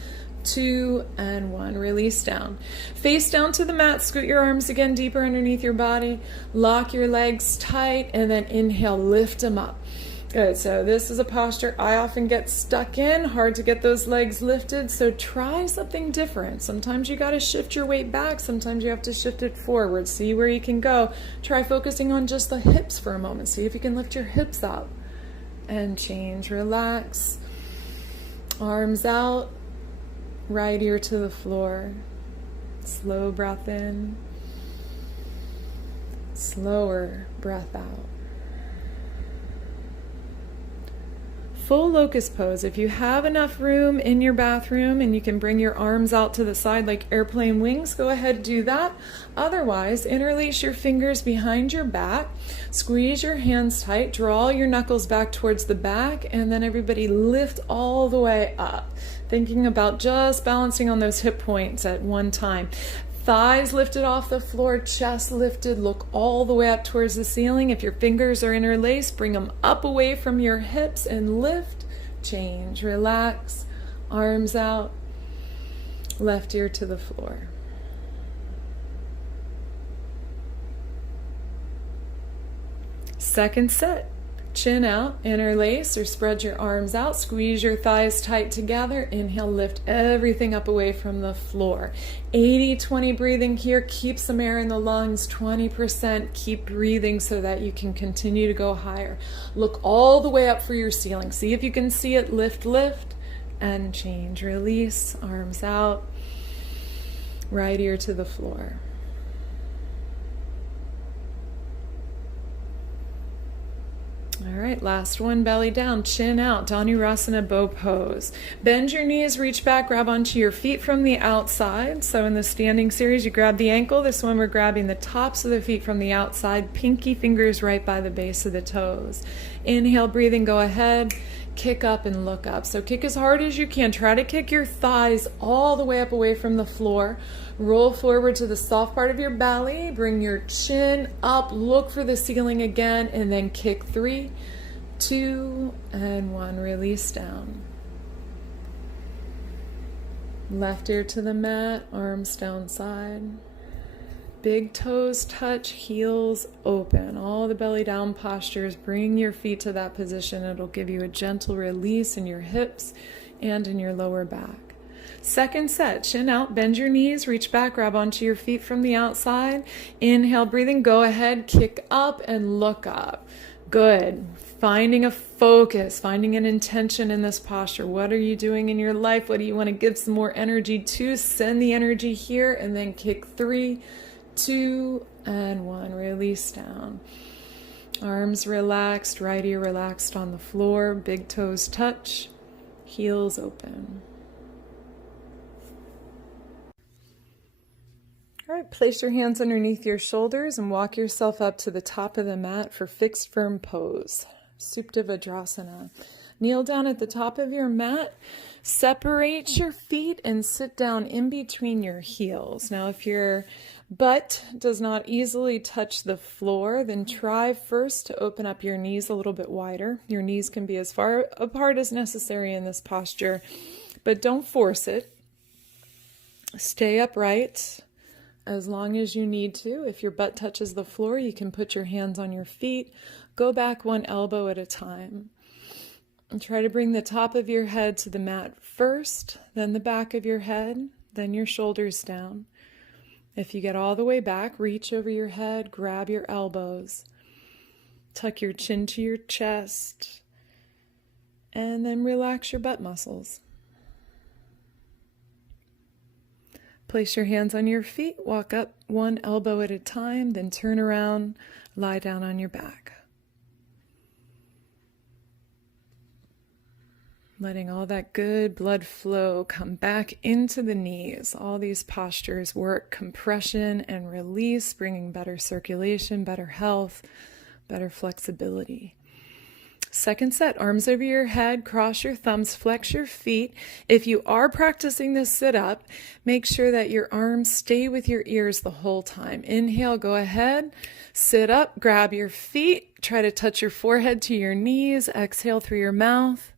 2, and 1. Release down. Face down to the mat. Scoot your arms again deeper underneath your body. Lock your legs tight, and then inhale, lift them up. Good. So this is a posture I often get stuck in. Hard to get those legs lifted. So try something different. Sometimes you got to shift your weight back. Sometimes you have to shift it forward. See where you can go. Try focusing on just the hips for a moment. See if you can lift your hips up and change. Relax. Arms out. Right ear to the floor. Slow breath in. Slower breath out. Full locust pose. If you have enough room in your bathroom and you can bring your arms out to the side like airplane wings, go ahead and do that. Otherwise, interlace your fingers behind your back. Squeeze your hands tight. Draw your knuckles back towards the back, and then everybody lift all the way up. Thinking about just balancing on those hip points at one time. Thighs lifted off the floor, chest lifted, look all the way up towards the ceiling. If your fingers are interlaced, bring them up away from your hips and lift, change, relax, arms out, left ear to the floor. Second set. Chin out, interlace or spread your arms out, squeeze your thighs tight together. Inhale, lift everything up away from the floor. 80-20 breathing here. Keep some air in the lungs, 20%. Keep breathing so that you can continue to go higher. Look all the way up for your ceiling. See if you can see it. Lift, and change. Release, arms out, right ear to the floor. All right, last one, belly down, chin out, Dhanurasana bow pose. Bend your knees, reach back, grab onto your feet from the outside. So in the standing series, you grab the ankle. This one, we're grabbing the tops of the feet from the outside, pinky fingers right by the base of the toes. Inhale, breathing, go ahead, kick up and look up. So kick as hard as you can. Try to kick your thighs all the way up away from the floor. Roll forward to the soft part of your belly. Bring your chin up. Look for the ceiling again. And then kick 3, 2, and 1. Release down. Left ear to the mat. Arms down side. Big toes touch. Heels open. All the belly down postures. Bring your feet to that position. It'll give you a gentle release in your hips and in your lower back. Second set, chin out, bend your knees, reach back, grab onto your feet from the outside. Inhale, breathing, go ahead, kick up and look up. Good. Finding a focus, finding an intention in this posture. What are you doing in your life? What do you want to give some more energy to? Send the energy here and then kick 3, 2, and 1. Release down. Arms relaxed, right ear relaxed on the floor, big toes touch, heels open. All right, place your hands underneath your shoulders and walk yourself up to the top of the mat for fixed firm pose, Supta Vajrasana. Kneel down at the top of your mat, separate your feet and sit down in between your heels. Now, if your butt does not easily touch the floor, then try first to open up your knees a little bit wider. Your knees can be as far apart as necessary in this posture, but don't force it. Stay upright as long as you need to. If your butt touches the floor, you can put your hands on your feet. Go back one elbow at a time. And try to bring the top of your head to the mat first, then the back of your head, then your shoulders down. If you get all the way back, reach over your head, grab your elbows, tuck your chin to your chest, and then relax your butt muscles. Place your hands on your feet, walk up one elbow at a time, then turn around, lie down on your back. Letting all that good blood flow come back into the knees. All these postures work compression and release, bringing better circulation, better health, better flexibility. Second set, arms over your head, cross your thumbs, flex your feet. If you are practicing this sit-up, make sure that your arms stay with your ears the whole time. Inhale, go ahead, sit up, grab your feet, try to touch your forehead to your knees, exhale through your mouth.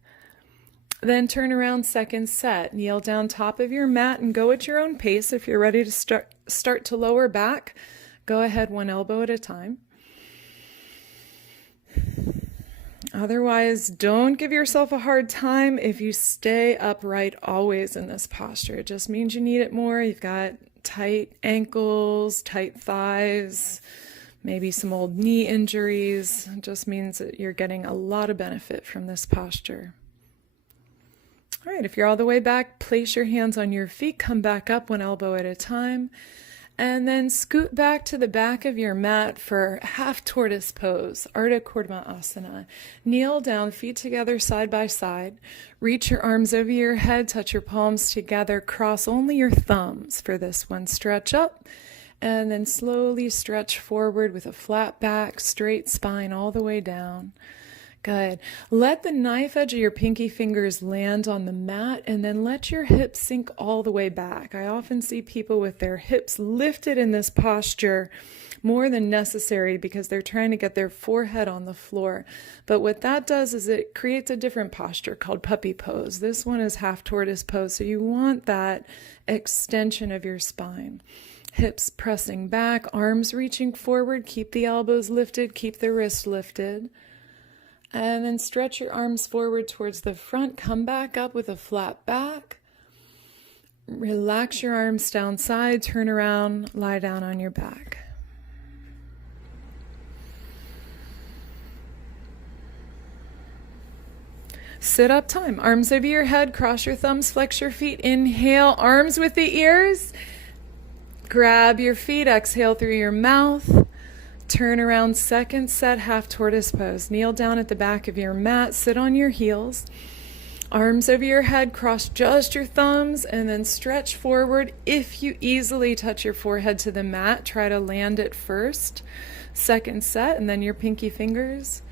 Then turn around, second set. Kneel down top of your mat and go at your own pace. If you're ready to start to lower back, go ahead one elbow at a time. Otherwise, don't give yourself a hard time if you stay upright always in this posture. It just means you need it more. You've got tight ankles, tight thighs, maybe some old knee injuries. It just means that you're getting a lot of benefit from this posture. All right, if you're all the way back, place your hands on your feet, come back up one elbow at a time, and then scoot back to the back of your mat for half tortoise pose, Ardha Kordmasana. Kneel down, feet together side by side. Reach your arms over your head, touch your palms together, cross only your thumbs for this one. Stretch up, and then slowly stretch forward with a flat back, straight spine all the way down. Good. Let the knife edge of your pinky fingers land on the mat and then let your hips sink all the way back. I often see people with their hips lifted in this posture more than necessary because they're trying to get their forehead on the floor. But what that does is it creates a different posture called puppy pose. This one is half tortoise pose, so you want that extension of your spine. Hips pressing back, arms reaching forward, keep the elbows lifted, keep the wrist lifted. And then stretch your arms forward towards the front. Come back up with a flat back. Relax your arms down side. Turn around. Lie down on your back. Sit up time. Arms over your head. Cross your thumbs. Flex your feet. Inhale. Arms with the ears. Grab your feet. Exhale through your mouth. Turn around, second set, half tortoise pose. Kneel down at the back of your mat, sit on your heels. Arms over your head, cross just your thumbs, and then stretch forward. If you easily touch your forehead to the mat, try to land it first. Second set, and then your pinky fingers.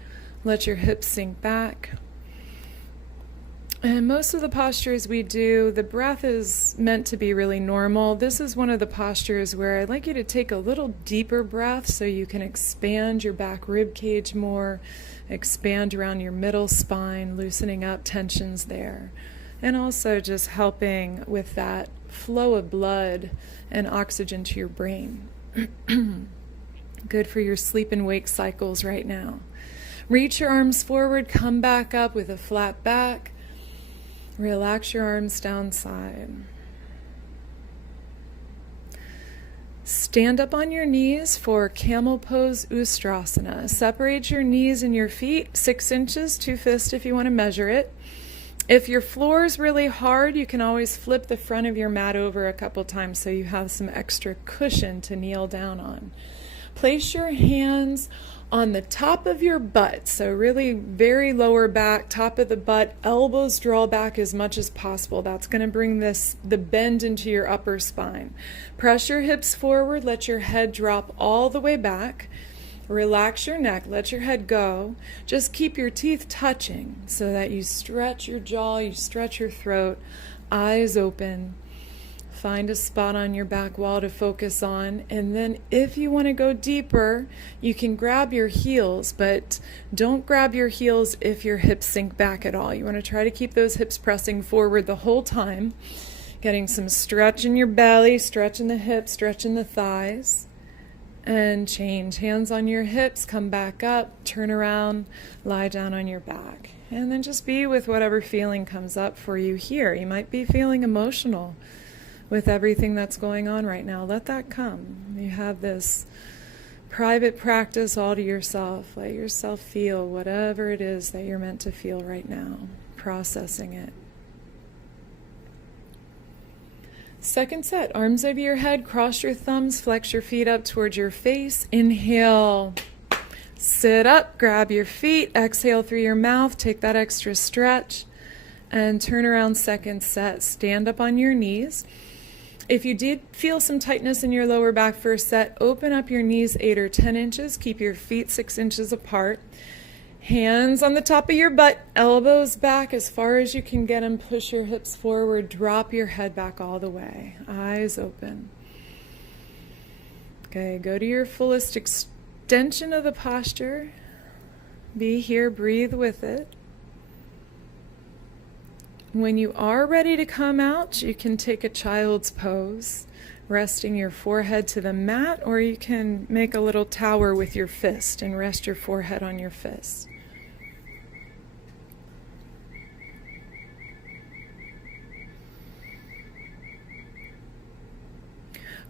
Let your hips sink back. And most of the postures we do, the breath is meant to be really normal. This is one of the postures where I'd like you to take a little deeper breath so you can expand your back rib cage more, expand around your middle spine, loosening up tensions there, and also just helping with that flow of blood and oxygen to your brain. Good for your sleep and wake cycles right now. Reach your arms forward, come back up with a flat back. Relax your arms down side. Stand up on your knees for camel pose Ustrasana. Separate your knees and your feet 6 inches, 2 fists if you want to measure it. If your floor is really hard, you can always flip the front of your mat over a couple times so you have some extra cushion to kneel down on. Place your hands on the top of your butt, so really very lower back, top of the butt, elbows draw back as much as possible. That's going to bring the bend into your upper spine. Press your hips forward, let your head drop all the way back. Relax your neck, let your head go. Just keep your teeth touching so that you stretch your jaw, you stretch your throat, eyes open. Find a spot on your back wall to focus on, and then if you want to go deeper, you can grab your heels, but don't grab your heels if your hips sink back at all. You want to try to keep those hips pressing forward the whole time, getting some stretch in your belly, stretch in the hips, stretch in the thighs, and change. Hands on your hips, come back up, turn around, lie down on your back, and then just be with whatever feeling comes up for you here. You might be feeling emotional with everything that's going on right now. Let that come. You have this private practice all to yourself. Let yourself feel whatever it is that you're meant to feel right now, processing it. Second set, arms over your head, cross your thumbs, flex your feet up towards your face. Inhale, sit up, grab your feet, exhale through your mouth, take that extra stretch, and turn around. Second set, stand up on your knees. If you did feel some tightness in your lower back first set, open up your knees 8 or 10 inches. Keep your feet 6 inches apart. Hands on the top of your butt, elbows back as far as you can get them. Push your hips forward. Drop your head back all the way. Eyes open. Okay, go to your fullest extension of the posture. Be here, breathe with it. When you are ready to come out, you can take a child's pose, resting your forehead to the mat, or you can make a little tower with your fist and rest your forehead on your fist.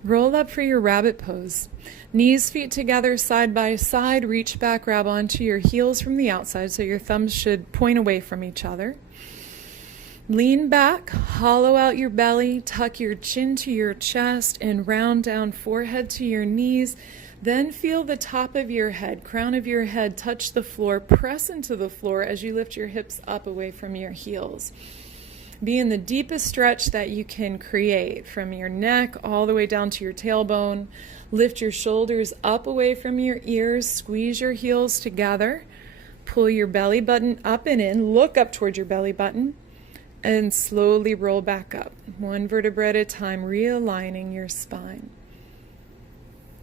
Roll up for your rabbit pose. Knees, feet together, side by side. Reach back, grab onto your heels from the outside, so your thumbs should point away from each other. Lean back, hollow out your belly, tuck your chin to your chest, and round down forehead to your knees. Then feel the top of your head, crown of your head touch the floor. Press into the floor as you lift your hips up away from your heels. Be in the deepest stretch that you can create, from your neck all the way down to your tailbone. Lift your shoulders up away from your ears. Squeeze your heels together. Pull your belly button up and in. Look up towards your belly button. And slowly roll back up, one vertebra at a time, realigning your spine.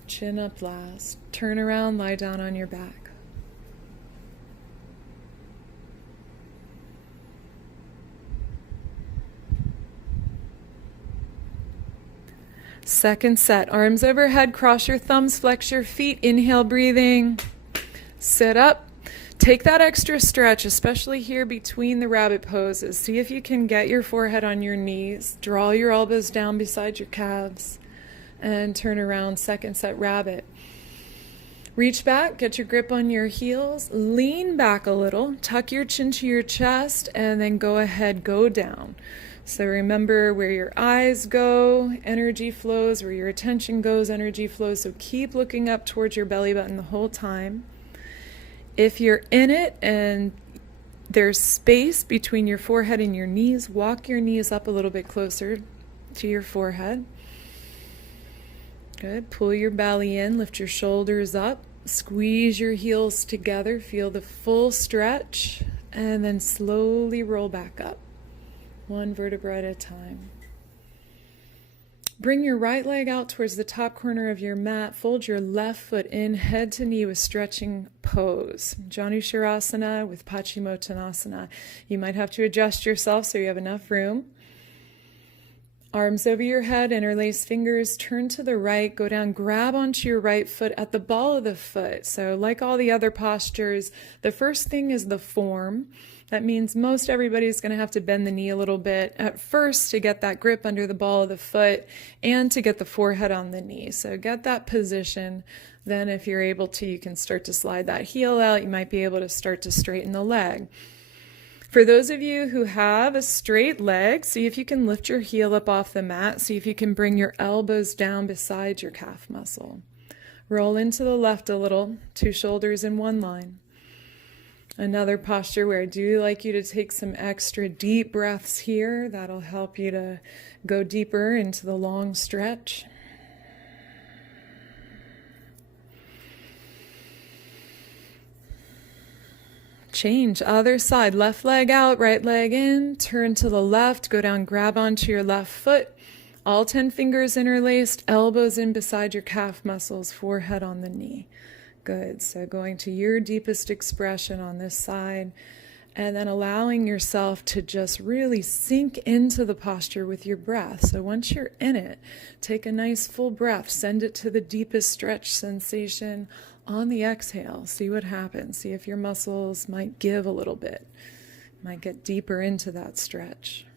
Chin up last. Turn around, lie down on your back. Second set, arms overhead, cross your thumbs, flex your feet. Inhale, breathing. Sit up. Take that extra stretch, especially here between the rabbit poses. See if you can get your forehead on your knees. Draw your elbows down beside your calves. And turn around, second set rabbit. Reach back, get your grip on your heels. Lean back a little. Tuck your chin to your chest. And then go ahead, go down. So remember, where your eyes go, energy flows. Where your attention goes, energy flows. So keep looking up towards your belly button the whole time. If you're in it and there's space between your forehead and your knees, walk your knees up a little bit closer to your forehead. Good. Pull your belly in, lift your shoulders up, squeeze your heels together, feel the full stretch, and then slowly roll back up, one vertebra at a time. Bring your right leg out towards the top corner of your mat. Fold your left foot in, head to knee with stretching pose. Janushirasana with Paschimottanasana. You might have to adjust yourself so you have enough room. Arms over your head, interlace fingers, turn to the right, go down, grab onto your right foot at the ball of the foot. So like all the other postures, the first thing is the form. That means most everybody's going to have to bend the knee a little bit at first to get that grip under the ball of the foot and to get the forehead on the knee. So get that position. Then if you're able to, you can start to slide that heel out. You might be able to start to straighten the leg. For those of you who have a straight leg, see if you can lift your heel up off the mat. See if you can bring your elbows down beside your calf muscle. Roll into the left a little, two shoulders in one line. Another posture where I do like you to take some extra deep breaths here. That'll help you to go deeper into the long stretch. Change, other side, left leg out, right leg in, turn to the left, go down, grab onto your left foot, all 10 fingers interlaced, elbows in beside your calf muscles, forehead on the knee. Good, so going to your deepest expression on this side, and then allowing yourself to just really sink into the posture with your breath. So once you're in it, take a nice full breath, send it to the deepest stretch sensation. On the exhale, see what happens. See if your muscles might give a little bit, might get deeper into that stretch.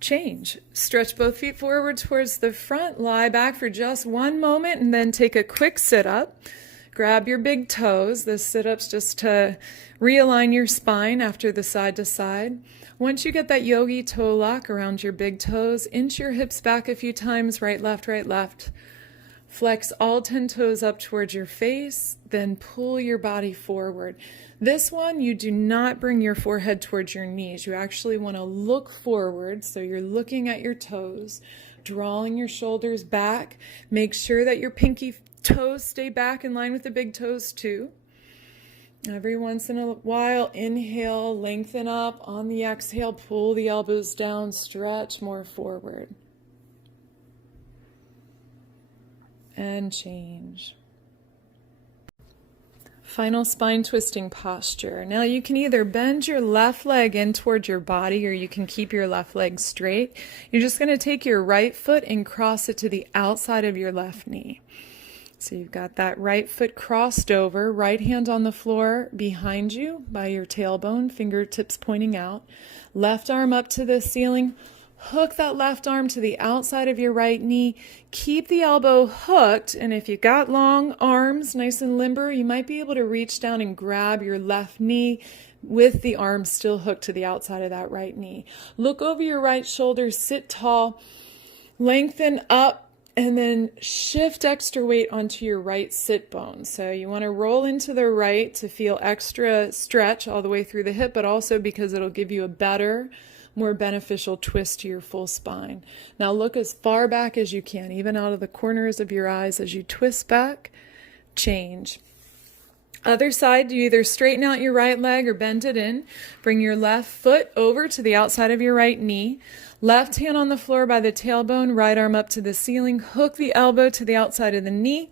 Change. Stretch both feet forward towards the front, lie back for just one moment, and then take a quick sit-up. Grab your big toes. This sit-up's just to realign your spine after the side to side. Once you get that yogi toe lock around your big toes, inch your hips back a few times, right, left, right, left. Flex all 10 toes up towards your face, then pull your body forward. This one, you do not bring your forehead towards your knees. You actually want to look forward, so you're looking at your toes, drawing your shoulders back. Make sure that your pinky toes stay back in line with the big toes too. Every once in a while, inhale, lengthen up. On the exhale, pull the elbows down, stretch more forward. And change. Final spine twisting posture. Now you can either bend your left leg in toward your body or you can keep your left leg straight. You're just going to take your right foot and cross it to the outside of your left knee. So you've got that right foot crossed over, right hand on the floor behind you by your tailbone, fingertips pointing out. Left arm up to the ceiling. Hook that left arm to the outside of your right knee. Keep the elbow hooked, and if you've got long arms, nice and limber, you might be able to reach down and grab your left knee with the arm still hooked to the outside of that right knee. Look over your right shoulder, sit tall, lengthen up, and then shift extra weight onto your right sit bone. So you want to roll into the right to feel extra stretch all the way through the hip, but also because it'll give you a better, more beneficial twist to your full spine. Now look as far back as you can, even out of the corners of your eyes as you twist back, change. Other side, you either straighten out your right leg or bend it in. Bring your left foot over to the outside of your right knee. Left hand on the floor by the tailbone, right arm up to the ceiling. Hook the elbow to the outside of the knee.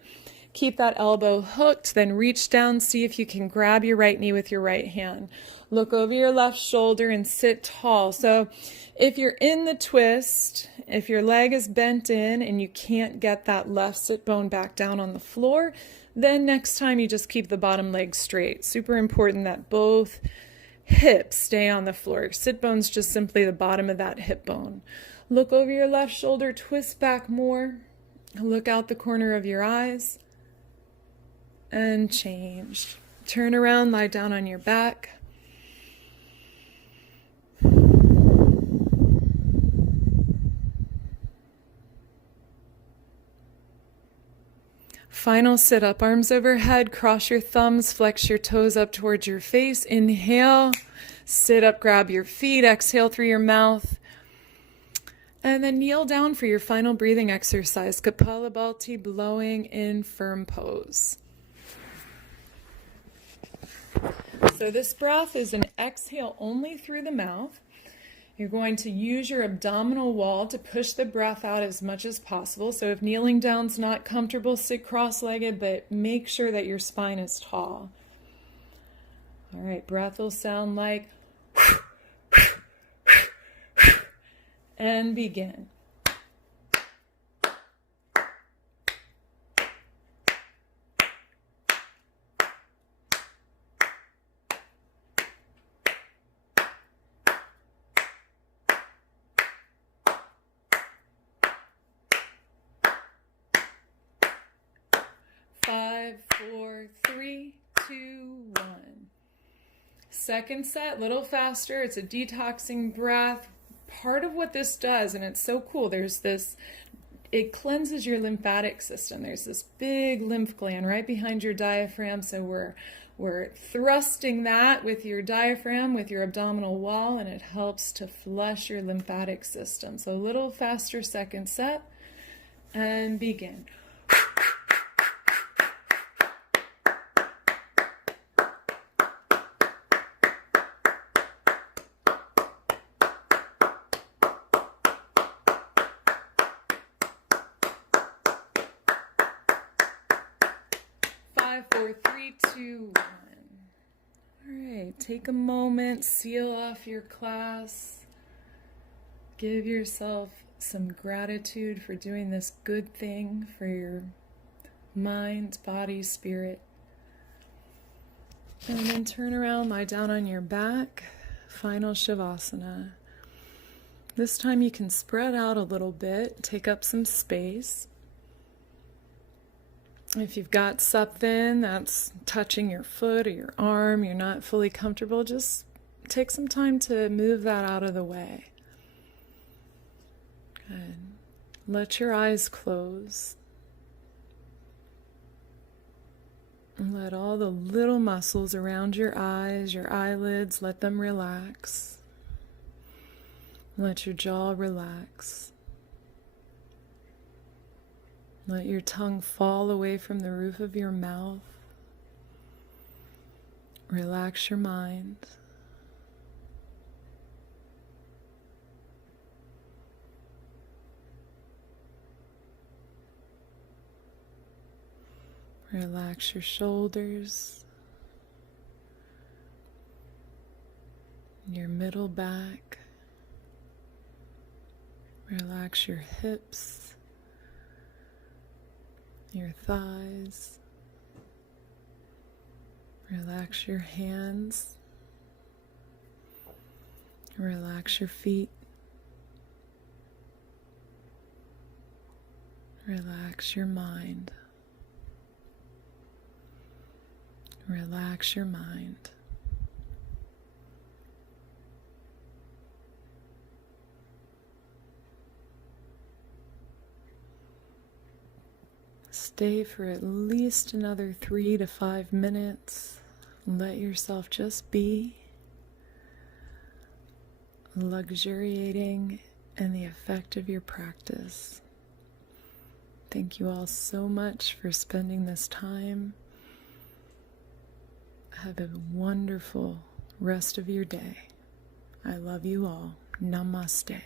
Keep that elbow hooked, then reach down, see if you can grab your right knee with your right hand. Look over your left shoulder and sit tall. So if you're in the twist, if your leg is bent in and you can't get that left sit bone back down on the floor, then next time you just keep the bottom leg straight. Super important that both hips stay on the floor. Sit bone's just simply the bottom of that hip bone. Look over your left shoulder, twist back more. Look out the corner of your eyes and change. Turn around, lie down on your back. Final sit up, arms overhead, cross your thumbs, flex your toes up towards your face. Inhale, sit up, grab your feet, exhale through your mouth. And then kneel down for your final breathing exercise, Kapalabhati, blowing in firm pose. So this breath is an exhale only through the mouth. You're going to use your abdominal wall to push the breath out as much as possible. So if kneeling down's not comfortable, sit cross-legged, but make sure that your spine is tall. All right, breath will sound like and begin. 5, 4, 3, 2, 1. Second set, a little faster. It's a detoxing breath. Part of what this does, and it's so cool, it cleanses your lymphatic system. There's this big lymph gland right behind your diaphragm, so we're thrusting that with your diaphragm, with your abdominal wall, and it helps to flush your lymphatic system. So a little faster second set, and begin. 5, 4, 3, 2, 1. All right, take a moment, seal off your class. Give yourself some gratitude for doing this good thing for your mind, body, spirit. And then turn around, lie down on your back. Final Shavasana. This time you can spread out a little bit, take up some space. If you've got something that's touching your foot or your arm, you're not fully comfortable, just take some time to move that out of the way. Good. Let your eyes close. And let all the little muscles around your eyes, your eyelids, let them relax. Let your jaw relax. Let your tongue fall away from the roof of your mouth. Relax your mind. Relax your shoulders, your middle back. Relax your hips, your thighs. Relax your hands. Relax your feet. Relax your mind. Relax your mind. Stay for at least another 3 to 5 minutes. Let yourself just be, luxuriating in the effect of your practice. Thank you all so much for spending this time. Have a wonderful rest of your day. I love you all. Namaste.